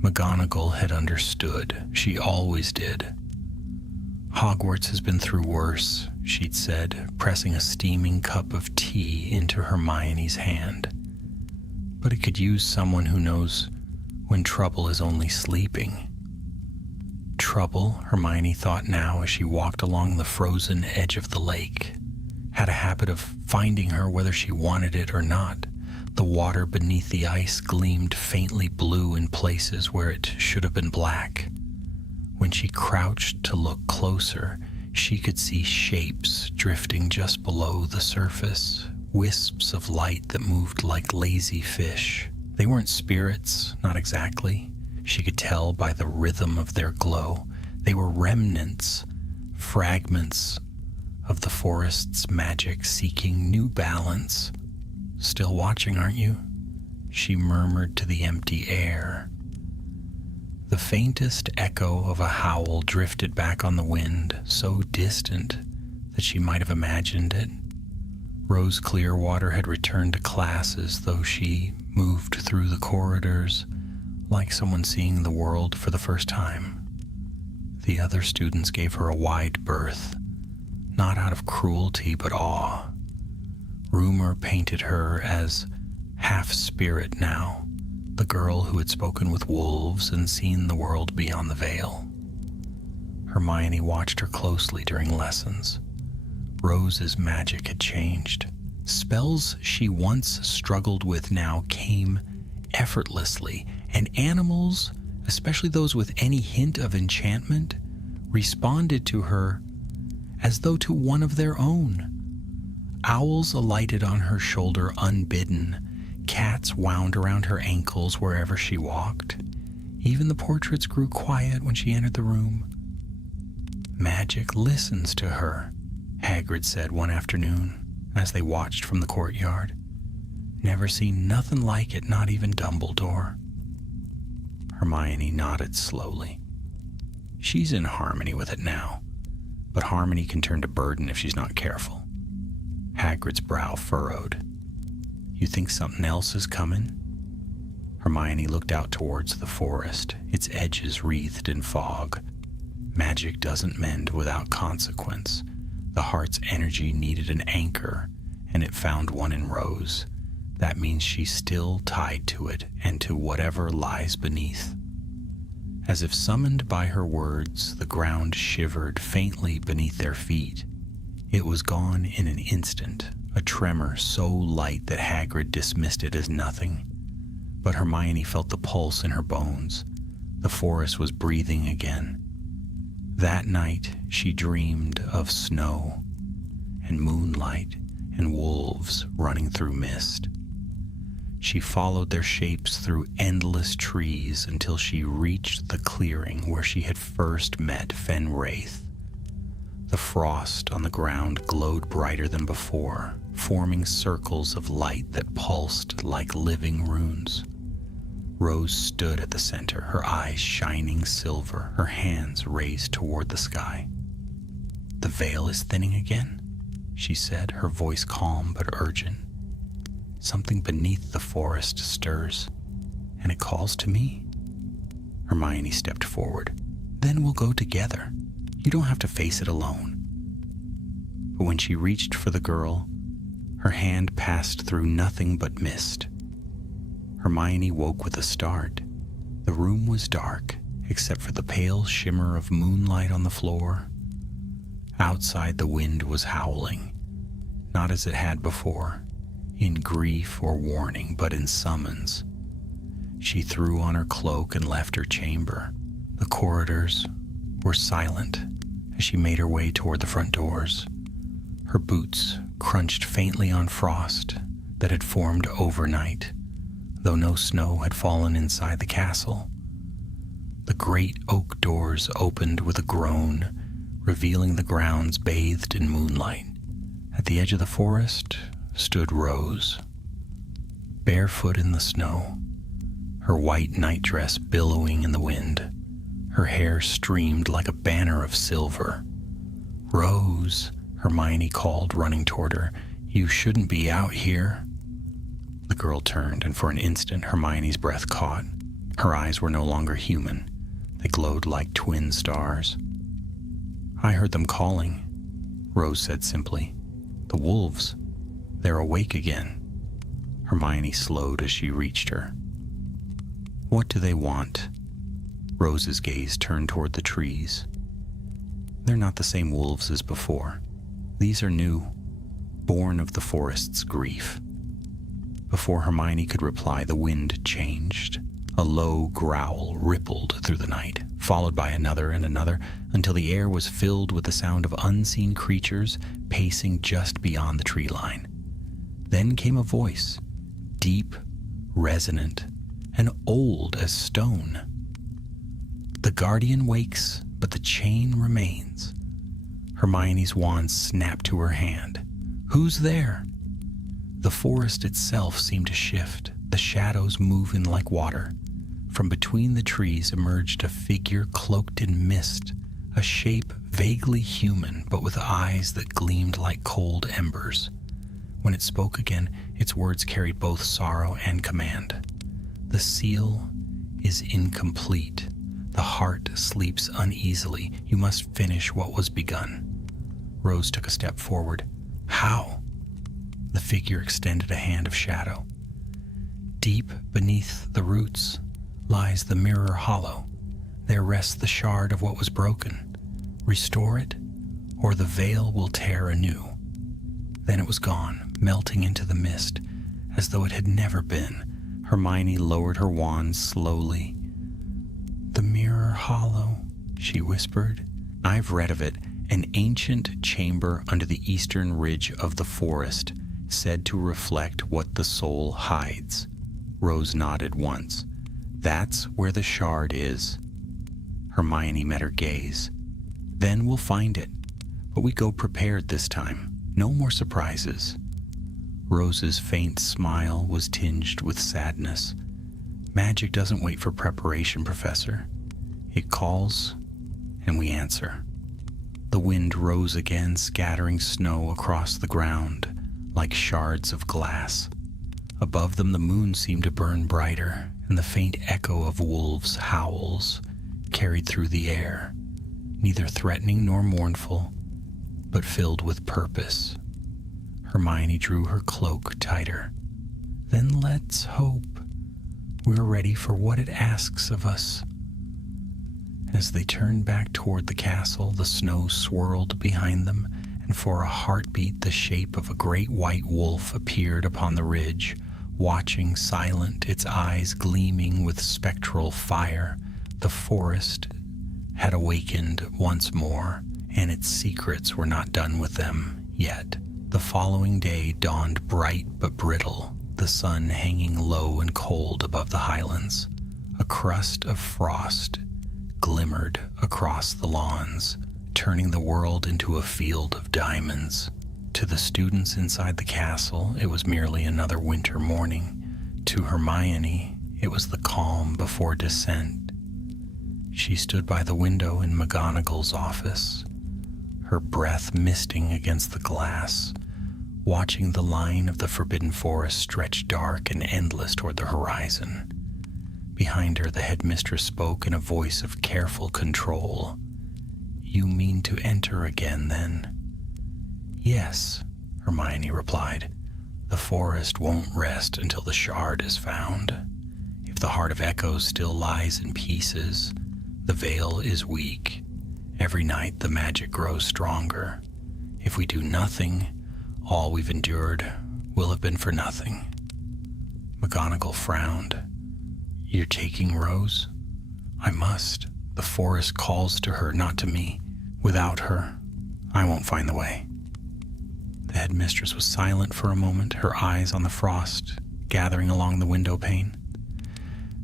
McGonagall had understood. She always did. "Hogwarts has been through worse," she'd said, pressing a steaming cup of tea into Hermione's hand. "But it could use someone who knows when trouble is only sleeping." Trouble, Hermione thought now as she walked along the frozen edge of the lake, had a habit of finding her whether she wanted it or not. The water beneath the ice gleamed faintly blue in places where it should have been black. When she crouched to look closer, she could see shapes drifting just below the surface, wisps of light that moved like lazy fish. They weren't spirits, not exactly. She could tell by the rhythm of their glow. They were remnants, fragments of the forest's magic seeking new balance. "Still watching, aren't you?" she murmured to the empty air. The faintest echo of a howl drifted back on the wind, so distant that she might have imagined it. Rose Clearwater had returned to class as though she moved through the corridors like someone seeing the world for the first time. The other students gave her a wide berth, not out of cruelty but awe. Rumor painted her as half-spirit now, the girl who had spoken with wolves and seen the world beyond the veil. Hermione watched her closely during lessons. Rose's magic had changed. Spells she once struggled with now came effortlessly, and animals, especially those with any hint of enchantment, responded to her as though to one of their own. Owls alighted on her shoulder unbidden. Cats wound around her ankles wherever she walked. Even the portraits grew quiet when she entered the room. "Magic listens to her," Hagrid said one afternoon as they watched from the courtyard. "Never seen nothing like it, not even Dumbledore." Hermione nodded slowly. She's in harmony with it now, but harmony can turn to burden if she's not careful. Hagrid's brow furrowed. "You think something else is coming?" Hermione looked out towards the forest, its edges wreathed in fog. Magic doesn't mend without consequence. The heart's energy needed an anchor, and it found one in Rose. That means she's still tied to it and to whatever lies beneath. As if summoned by her words, the ground shivered faintly beneath their feet. It was gone in an instant, a tremor so light that Hagrid dismissed it as nothing. But Hermione felt the pulse in her bones. The forest was breathing again. That night, she dreamed of snow and moonlight and wolves running through mist. She followed their shapes through endless trees until she reached the clearing where she had first met Fenwraith. The frost on the ground glowed brighter than before, forming circles of light that pulsed like living runes. Rose stood at the center, her eyes shining silver, her hands raised toward the sky. "The veil is thinning again," she said, her voice calm but urgent. "Something beneath the forest stirs, and it calls to me." Hermione stepped forward. "Then we'll go together. You don't have to face it alone." But when she reached for the girl, her hand passed through nothing but mist. Hermione woke with a start. The room was dark, except for the pale shimmer of moonlight on the floor. Outside, the wind was howling, not as it had before, in grief or warning, but in summons. She threw on her cloak and left her chamber. The corridors were silent as she made her way toward the front doors. Her boots crunched faintly on frost that had formed overnight, though no snow had fallen inside the castle. The great oak doors opened with a groan, revealing the grounds bathed in moonlight. At the edge of the forest stood Rose, barefoot in the snow, her white nightdress billowing in the wind. Her hair streamed like a banner of silver. "Rose," Hermione called, running toward her. "You shouldn't be out here." The girl turned, and for an instant Hermione's breath caught. Her eyes were no longer human. They glowed like twin stars. "I heard them calling," Rose said simply. "The wolves. They're awake again." Hermione slowed as she reached her. "What do they want?" Rose's gaze turned toward the trees. "They're not the same wolves as before. These are new, born of the forest's grief." Before Hermione could reply, the wind changed. A low growl rippled through the night, followed by another and another, until the air was filled with the sound of unseen creatures pacing just beyond the tree line. Then came a voice, deep, resonant, and old as stone. "The guardian wakes, but the chain remains." Hermione's wand snapped to her hand. "Who's there?" The forest itself seemed to shift, the shadows moving like water. From between the trees emerged a figure cloaked in mist, a shape vaguely human, but with eyes that gleamed like cold embers. When it spoke again, its words carried both sorrow and command. "The seal is incomplete. The heart sleeps uneasily. You must finish what was begun." Rose took a step forward. "How?" The figure extended a hand of shadow. "Deep beneath the roots lies the mirror hollow. There rests the shard of what was broken. Restore it, or the veil will tear anew." Then it was gone, melting into the mist, as though it had never been. Hermione lowered her wand slowly. "The mirror hollow," she whispered. "I've read of it, an ancient chamber under the eastern ridge of the forest, said to reflect what the soul hides." Rose nodded once. "That's where the shard is." Hermione met her gaze. "Then we'll find it, but we go prepared this time. No more surprises." Rose's faint smile was tinged with sadness. "Magic doesn't wait for preparation, Professor. It calls, and we answer." The wind rose again, scattering snow across the ground. like shards of glass. Above them the moon seemed to burn brighter, and the faint echo of wolves' howls carried through the air, neither threatening nor mournful, but filled with purpose. Hermione drew her cloak tighter. Then let's hope we're ready for what it asks of us. As they turned back toward the castle, the snow swirled behind them, and for a heartbeat the shape of a great white wolf appeared upon the ridge, watching silent, its eyes gleaming with spectral fire. The forest had awakened once more, and its secrets were not done with them yet. The following day dawned bright but brittle, the sun hanging low and cold above the highlands. A crust of frost glimmered across the lawns, turning the world into a field of diamonds. To the students inside the castle, it was merely another winter morning. To Hermione, it was the calm before descent. She stood by the window in McGonagall's office, her breath misting against the glass, watching the line of the Forbidden Forest stretch dark and endless toward the horizon. Behind her, the headmistress spoke in a voice of careful control. "You mean to enter again, then?" "Yes," Hermione replied. "The forest won't rest until the shard is found. If the Heart of Echoes still lies in pieces, the veil is weak. Every night the magic grows stronger. If we do nothing, all we've endured will have been for nothing." McGonagall frowned. "You're taking Rose?" "I must. The forest calls to her, not to me. Without her, I won't find the way." The headmistress was silent for a moment, her eyes on the frost gathering along the window pane.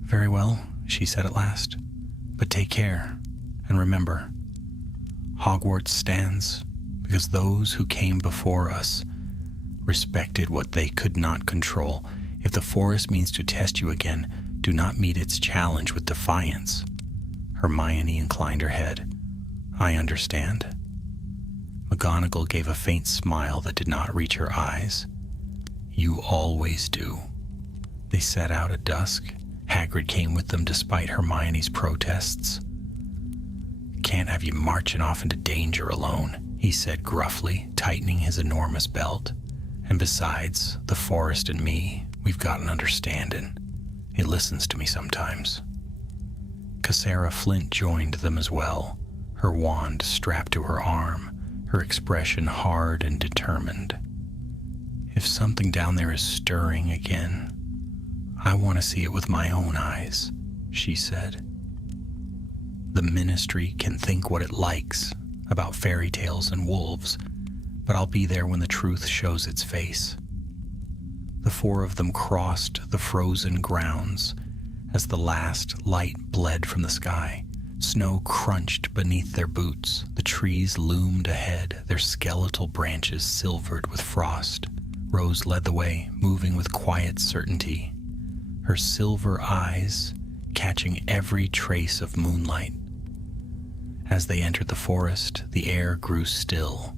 "Very well," she said at last. "But take care, and remember, Hogwarts stands because those who came before us respected what they could not control. If the forest means to test you again, do not meet its challenge with defiance." Hermione inclined her head. "I understand." McGonagall gave a faint smile that did not reach her eyes. "You always do." They set out at dusk. Hagrid came with them despite Hermione's protests. "Can't have you marching off into danger alone," he said gruffly, tightening his enormous belt. "And besides, the forest and me, we've got an understanding. It listens to me sometimes." Cassara Flint joined them as well, her wand strapped to her arm, her expression hard and determined. "If something down there is stirring again, I want to see it with my own eyes," she said. "The Ministry can think what it likes about fairy tales and wolves, but I'll be there when the truth shows its face." The four of them crossed the frozen grounds as the last light bled from the sky. Snow crunched beneath their boots. The trees loomed ahead, their skeletal branches silvered with frost. Rose led the way, moving with quiet certainty, her silver eyes catching every trace of moonlight. As they entered the forest, the air grew still.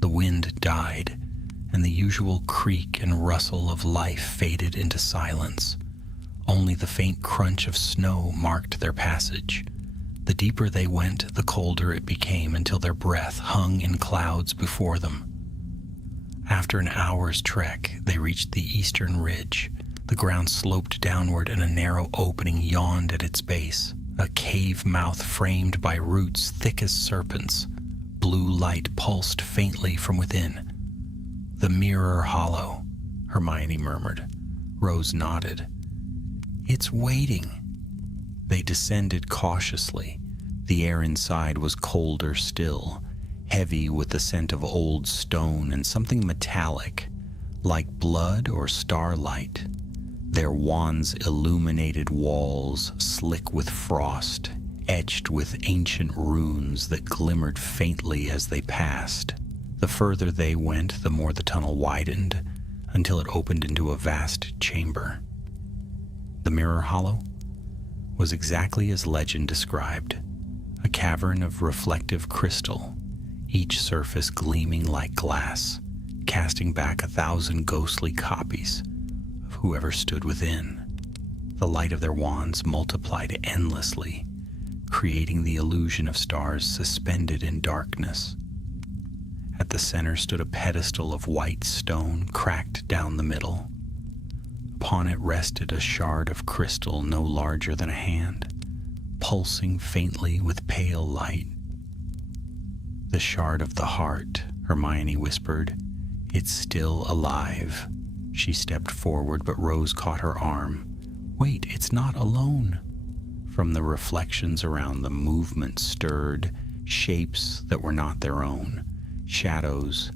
The wind died, and the usual creak and rustle of life faded into silence. Only the faint crunch of snow marked their passage. The deeper they went, the colder it became until their breath hung in clouds before them. After an hour's trek, they reached the eastern ridge. The ground sloped downward and a narrow opening yawned at its base, a cave mouth framed by roots thick as serpents. Blue light pulsed faintly from within. "The Mirror Hollow," Hermione murmured. Rose nodded. "It's waiting." They descended cautiously. The air inside was colder still, heavy with the scent of old stone and something metallic, like blood or starlight. Their wands illuminated walls, slick with frost, etched with ancient runes that glimmered faintly as they passed. The further they went, the more the tunnel widened, until it opened into a vast chamber. The Mirror Hollow was exactly as legend described, a cavern of reflective crystal, each surface gleaming like glass, casting back 1,000 ghostly copies of whoever stood within. The light of their wands multiplied endlessly, creating the illusion of stars suspended in darkness. At the center stood a pedestal of white stone cracked down the middle. Upon it rested a shard of crystal no larger than a hand, pulsing faintly with pale light. "The shard of the heart," Hermione whispered. "It's still alive." She stepped forward, but Rose caught her arm. "Wait, it's not alone." From the reflections around them, movement stirred, shapes that were not their own. Shadows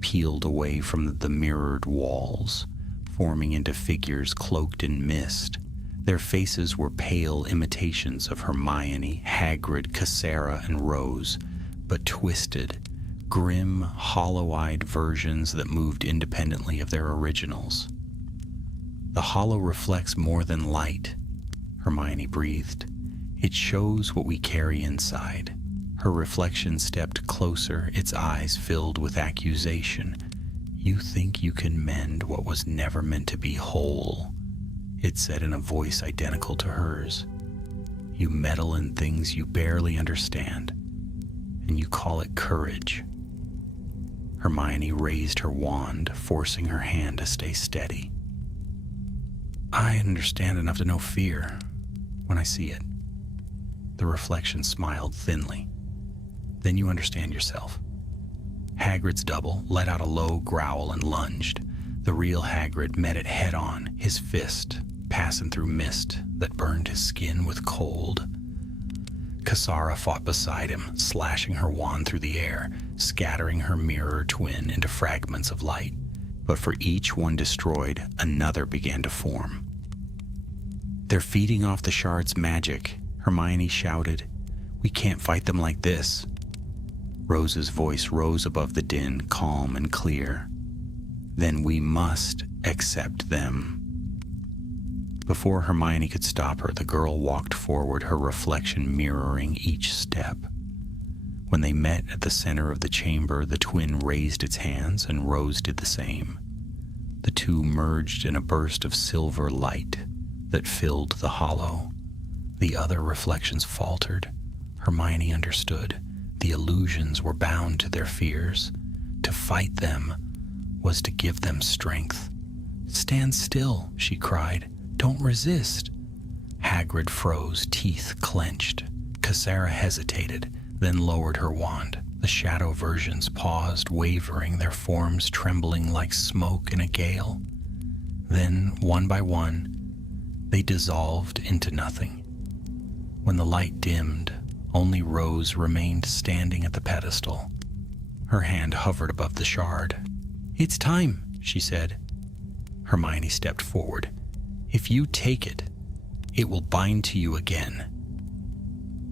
peeled away from the mirrored walls, forming into figures cloaked in mist. Their faces were pale imitations of Hermione, Hagrid, Cassera, and Rose, but twisted, grim, hollow-eyed versions that moved independently of their originals. "The hollow reflects more than light," Hermione breathed. "It shows what we carry inside." Her reflection stepped closer, its eyes filled with accusation. "You think you can mend what was never meant to be whole," it said in a voice identical to hers. "You meddle in things you barely understand, and you call it courage." Hermione raised her wand, forcing her hand to stay steady. "I understand enough to know fear when I see it." The reflection smiled thinly. "Then you understand yourself." Hagrid's double let out a low growl and lunged. The real Hagrid met it head-on, his fist passing through mist that burned his skin with cold. Cassara fought beside him, slashing her wand through the air, scattering her mirror twin into fragments of light. But for each one destroyed, another began to form. "They're feeding off the shard's magic," Hermione shouted. "We can't fight them like this." Rose's voice rose above the din, calm and clear. "Then we must accept them." Before Hermione could stop her, the girl walked forward, her reflection mirroring each step. When they met at the center of the chamber, the twin raised its hands and Rose did the same. The two merged in a burst of silver light that filled the hollow. The other reflections faltered. Hermione understood. The illusions were bound to their fears. To fight them was to give them strength. "Stand still," she cried. "Don't resist." Hagrid froze, teeth clenched. Cassera hesitated, then lowered her wand. The shadow versions paused, wavering, their forms trembling like smoke in a gale. Then, one by one, they dissolved into nothing. When the light dimmed, only Rose remained standing at the pedestal. Her hand hovered above the shard. "It's time," she said. Hermione stepped forward. "If you take it, it will bind to you again."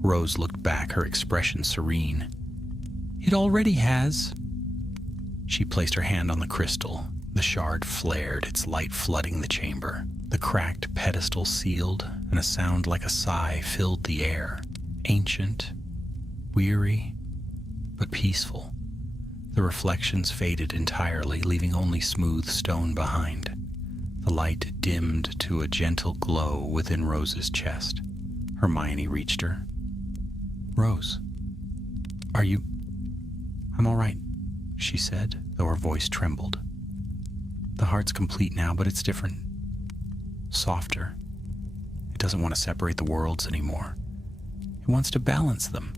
Rose looked back, her expression serene. "It already has." She placed her hand on the crystal. The shard flared, its light flooding the chamber. The cracked pedestal sealed, and a sound like a sigh filled the air. Ancient, weary, but peaceful. The reflections faded entirely, leaving only smooth stone behind. The light dimmed to a gentle glow within Rose's chest. Hermione reached her. "Rose, are you—" "I'm all right," she said, though her voice trembled. "The heart's complete now, but it's different. Softer. It doesn't want to separate the worlds anymore. It wants to balance them."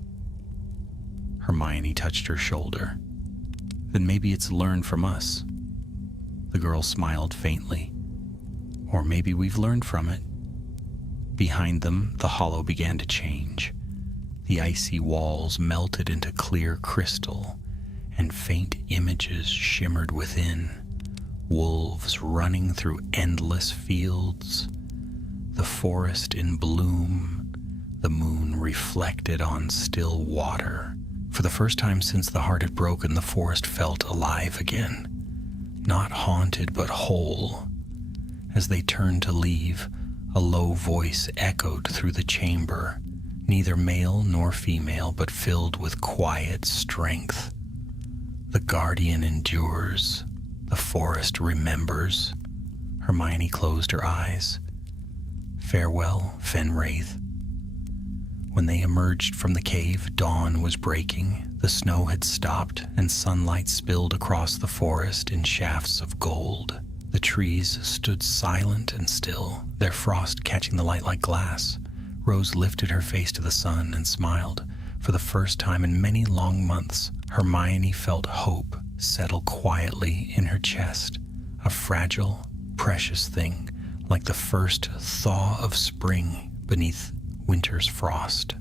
Hermione touched her shoulder. "Then maybe it's learned from us." The girl smiled faintly. "Or maybe we've learned from it." Behind them, the hollow began to change. The icy walls melted into clear crystal, and faint images shimmered within. Wolves running through endless fields, the forest in bloom, the moon reflected on still water. For the first time since the heart had broken, the forest felt alive again, not haunted but whole. As they turned to leave, a low voice echoed through the chamber, neither male nor female, but filled with quiet strength. "The guardian endures. The forest remembers. Hermione closed her eyes. Farewell, Fenwraith. When they emerged from the cave, dawn was breaking. The snow had stopped, and sunlight spilled across the forest in shafts of gold. The trees stood silent and still, their frost catching the light like glass. Rose lifted her face to the sun and smiled. For the first time in many long months, Hermione felt hope settle quietly in her chest, a fragile, precious thing, like the first thaw of spring beneath winter's frost.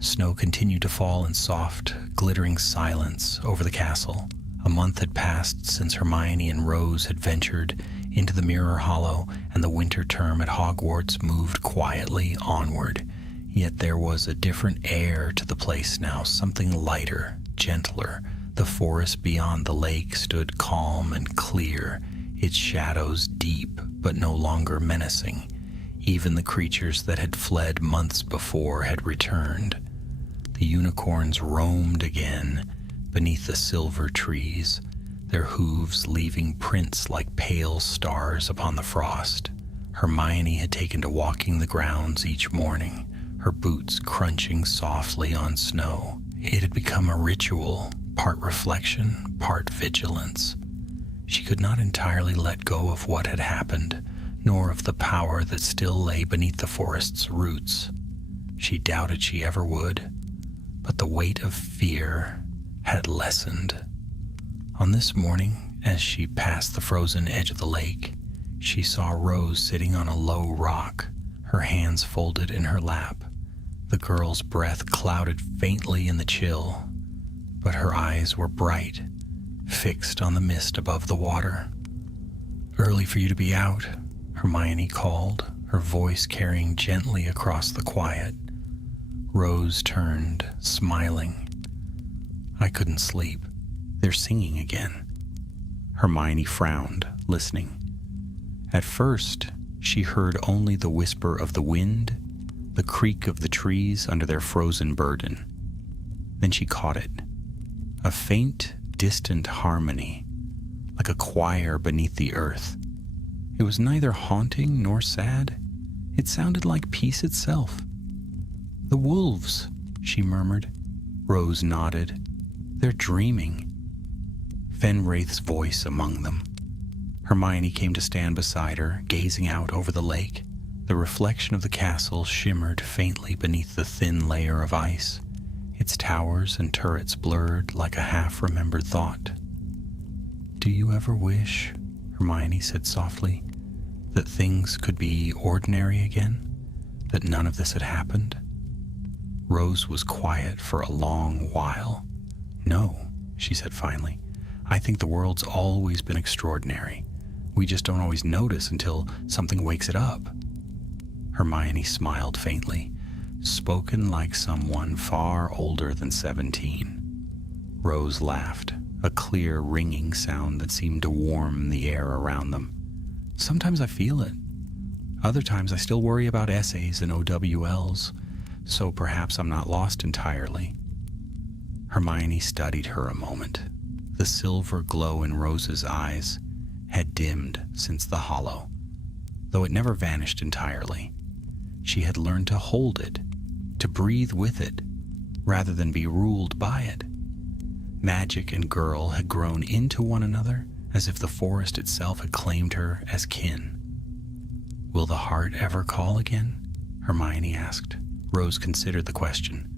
Snow continued to fall in soft, glittering silence over the castle. A month had passed since Hermione and Rose had ventured into the Mirror Hollow, and the winter term at Hogwarts moved quietly onward. Yet there was a different air to the place now, something lighter, gentler. The forest beyond the lake stood calm and clear, its shadows deep but no longer menacing. Even the creatures that had fled months before had returned. The unicorns roamed again beneath the silver trees, their hooves leaving prints like pale stars upon the frost. Hermione had taken to walking the grounds each morning, her boots crunching softly on snow. It had become a ritual, part reflection, part vigilance. She could not entirely let go of what had happened, nor of the power that still lay beneath the forest's roots. She doubted she ever would, but the weight of fear had lessened. On this morning, as she passed the frozen edge of the lake, she saw Rose sitting on a low rock, her hands folded in her lap. The girl's breath clouded faintly in the chill, but her eyes were bright, fixed on the mist above the water. "Early for you to be out," Hermione called, her voice carrying gently across the quiet. Rose turned, smiling. "I couldn't sleep. They're singing again." Hermione frowned, listening. At first, she heard only the whisper of the wind, the creak of the trees under their frozen burden. Then she caught it. A faint, distant harmony, like a choir beneath the earth. It was neither haunting nor sad. It sounded like peace itself. "The wolves," she murmured. Rose nodded. "They're dreaming." Fenwraith's voice among them. Hermione came to stand beside her, gazing out over the lake. The reflection of the castle shimmered faintly beneath the thin layer of ice, its towers and turrets blurred like a half-remembered thought. "Do you ever wish," Hermione said softly, "that things could be ordinary again? That none of this had happened?" Rose was quiet for a long while. "No," she said finally. "I think the world's always been extraordinary. We just don't always notice until something wakes it up." Hermione smiled faintly, spoken like someone far older than 17. Rose laughed, a clear, ringing sound that seemed to warm the air around them. "Sometimes I feel it. Other times I still worry about essays and OWLs, so perhaps I'm not lost entirely." Hermione studied her a moment. The silver glow in Rose's eyes had dimmed since the hollow, though it never vanished entirely. She had learned to hold it, to breathe with it, rather than be ruled by it. Magic and girl had grown into one another, as if the forest itself had claimed her as kin. "Will the heart ever call again?" Hermione asked. Rose considered the question.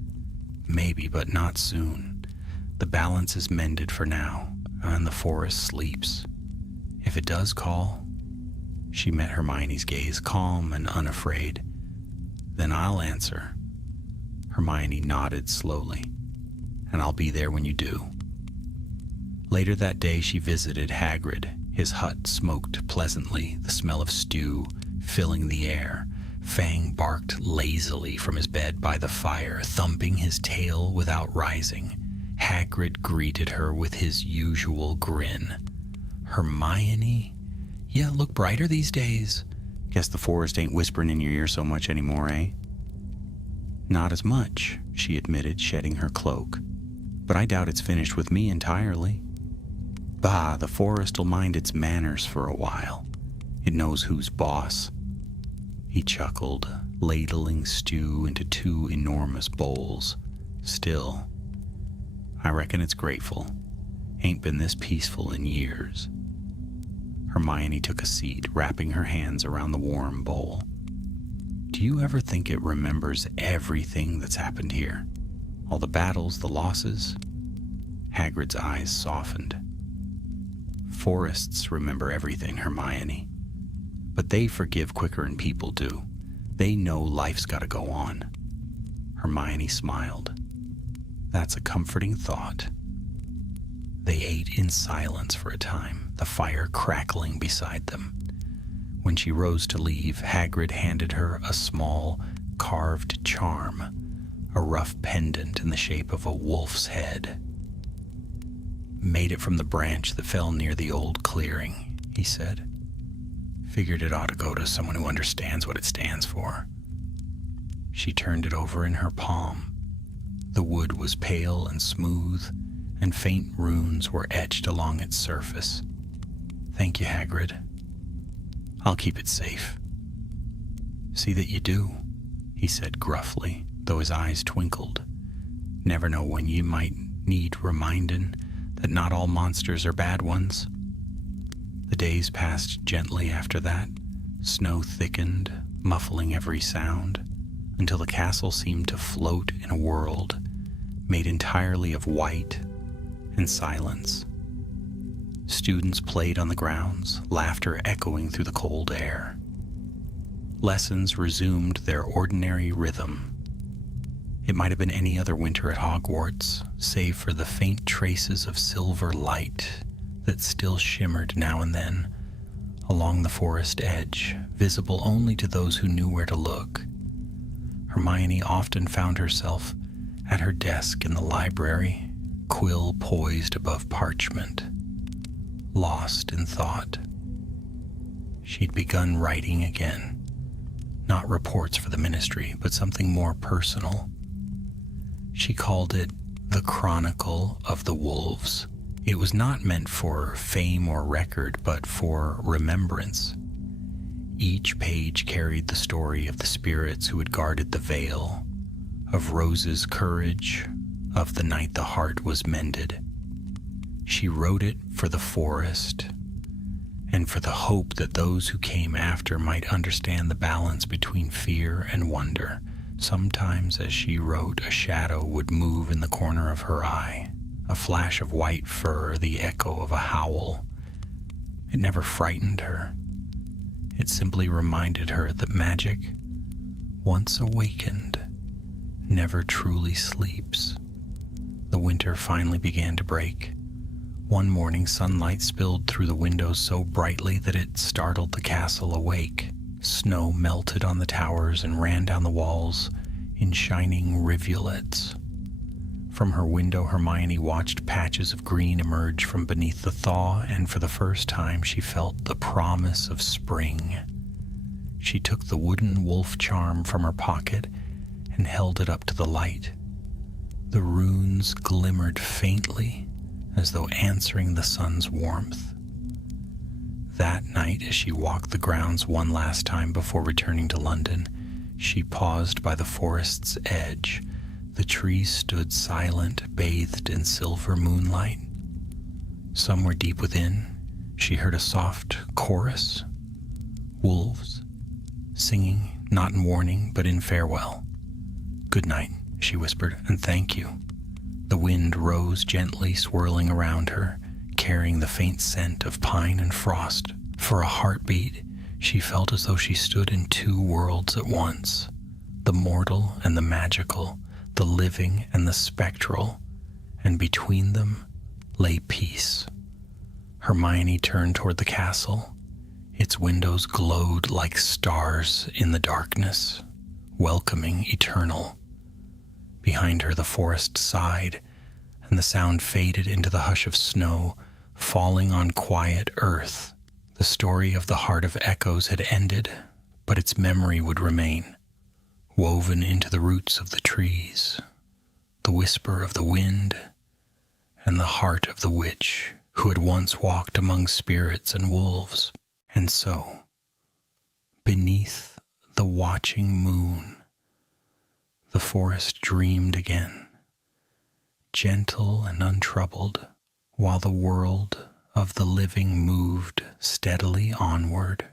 "Maybe, but not soon. The balance is mended for now, and the forest sleeps. If it does call," she met Hermione's gaze, calm and unafraid, "then I'll answer." Hermione nodded slowly. "And I'll be there when you do." Later that day she visited Hagrid. His hut smoked pleasantly, the smell of stew filling the air. Fang barked lazily from his bed by the fire, thumping his tail without rising. Hagrid greeted her with his usual grin. "Hermione? Yeah, look brighter these days. Guess the forest ain't whispering in your ear so much anymore, eh?" "Not as much," she admitted, shedding her cloak. "But I doubt it's finished with me entirely." Bah, the forest'll mind its manners for a while. It knows who's boss. He chuckled, ladling stew into 2 enormous bowls. Still, I reckon it's grateful. Ain't been this peaceful in years. Hermione took a seat, wrapping her hands around the warm bowl. Do you ever think it remembers everything that's happened here? All the battles, the losses? Hagrid's eyes softened. Forests remember everything, Hermione. But they forgive quicker than people do. They know life's gotta go on. Hermione smiled. That's a comforting thought. They ate in silence for a time, the fire crackling beside them. When she rose to leave, Hagrid handed her a small, carved charm, a rough pendant in the shape of a wolf's head. Made it from the branch that fell near the old clearing, he said. Figured it ought to go to someone who understands what it stands for. She turned it over in her palm. The wood was pale and smooth, and faint runes were etched along its surface. Thank you, Hagrid. I'll keep it safe. See that you do, he said gruffly, though his eyes twinkled. Never know when you might need remindin' that not all monsters are bad ones. The days passed gently after that. Snow thickened, muffling every sound, until the castle seemed to float in a world made entirely of white and silence. Students played on the grounds, laughter echoing through the cold air. Lessons resumed their ordinary rhythm. It might have been any other winter at Hogwarts, save for the faint traces of silver light that still shimmered now and then along the forest edge, visible only to those who knew where to look. Hermione often found herself at her desk in the library, quill poised above parchment, lost in thought. She'd begun writing again, not reports for the ministry, but something more personal. She called it The Chronicle of the Wolves. It was not meant for fame or record, but for remembrance. Each page carried the story of the spirits who had guarded the veil, of Rose's courage, of the night the heart was mended. She wrote it for the forest, and for the hope that those who came after might understand the balance between fear and wonder. Sometimes as she wrote, a shadow would move in the corner of her eye, a flash of white fur, the echo of a howl. It never frightened her. It simply reminded her that magic, once awakened, never truly sleeps. The winter finally began to break. One morning, sunlight spilled through the windows so brightly that it startled the castle awake. Snow melted on the towers and ran down the walls in shining rivulets. From her window, Hermione watched patches of green emerge from beneath the thaw, and for the first time she felt the promise of spring. She took the wooden wolf charm from her pocket and held it up to the light. The runes glimmered faintly, as though answering the sun's warmth. That night, as she walked the grounds one last time before returning to London, she paused by the forest's edge. The trees stood silent, bathed in silver moonlight. Somewhere deep within, she heard a soft chorus. Wolves, singing, not in warning, but in farewell. "Good night," she whispered, "and thank you." The wind rose gently, swirling around her, carrying the faint scent of pine and frost. For a heartbeat, she felt as though she stood in 2 worlds at once, the mortal and the magical, the living and the spectral, and between them lay peace. Hermione turned toward the castle. Its windows glowed like stars in the darkness, welcoming eternal. Behind her, the forest sighed, and the sound faded into the hush of snow, falling on quiet earth. The story of the Heart of Echoes had ended, but its memory would remain, woven into the roots of the trees, the whisper of the wind, and the heart of the witch who had once walked among spirits and wolves. And so, beneath the watching moon, the forest dreamed again, gentle and untroubled, while the world of the living moved steadily onward.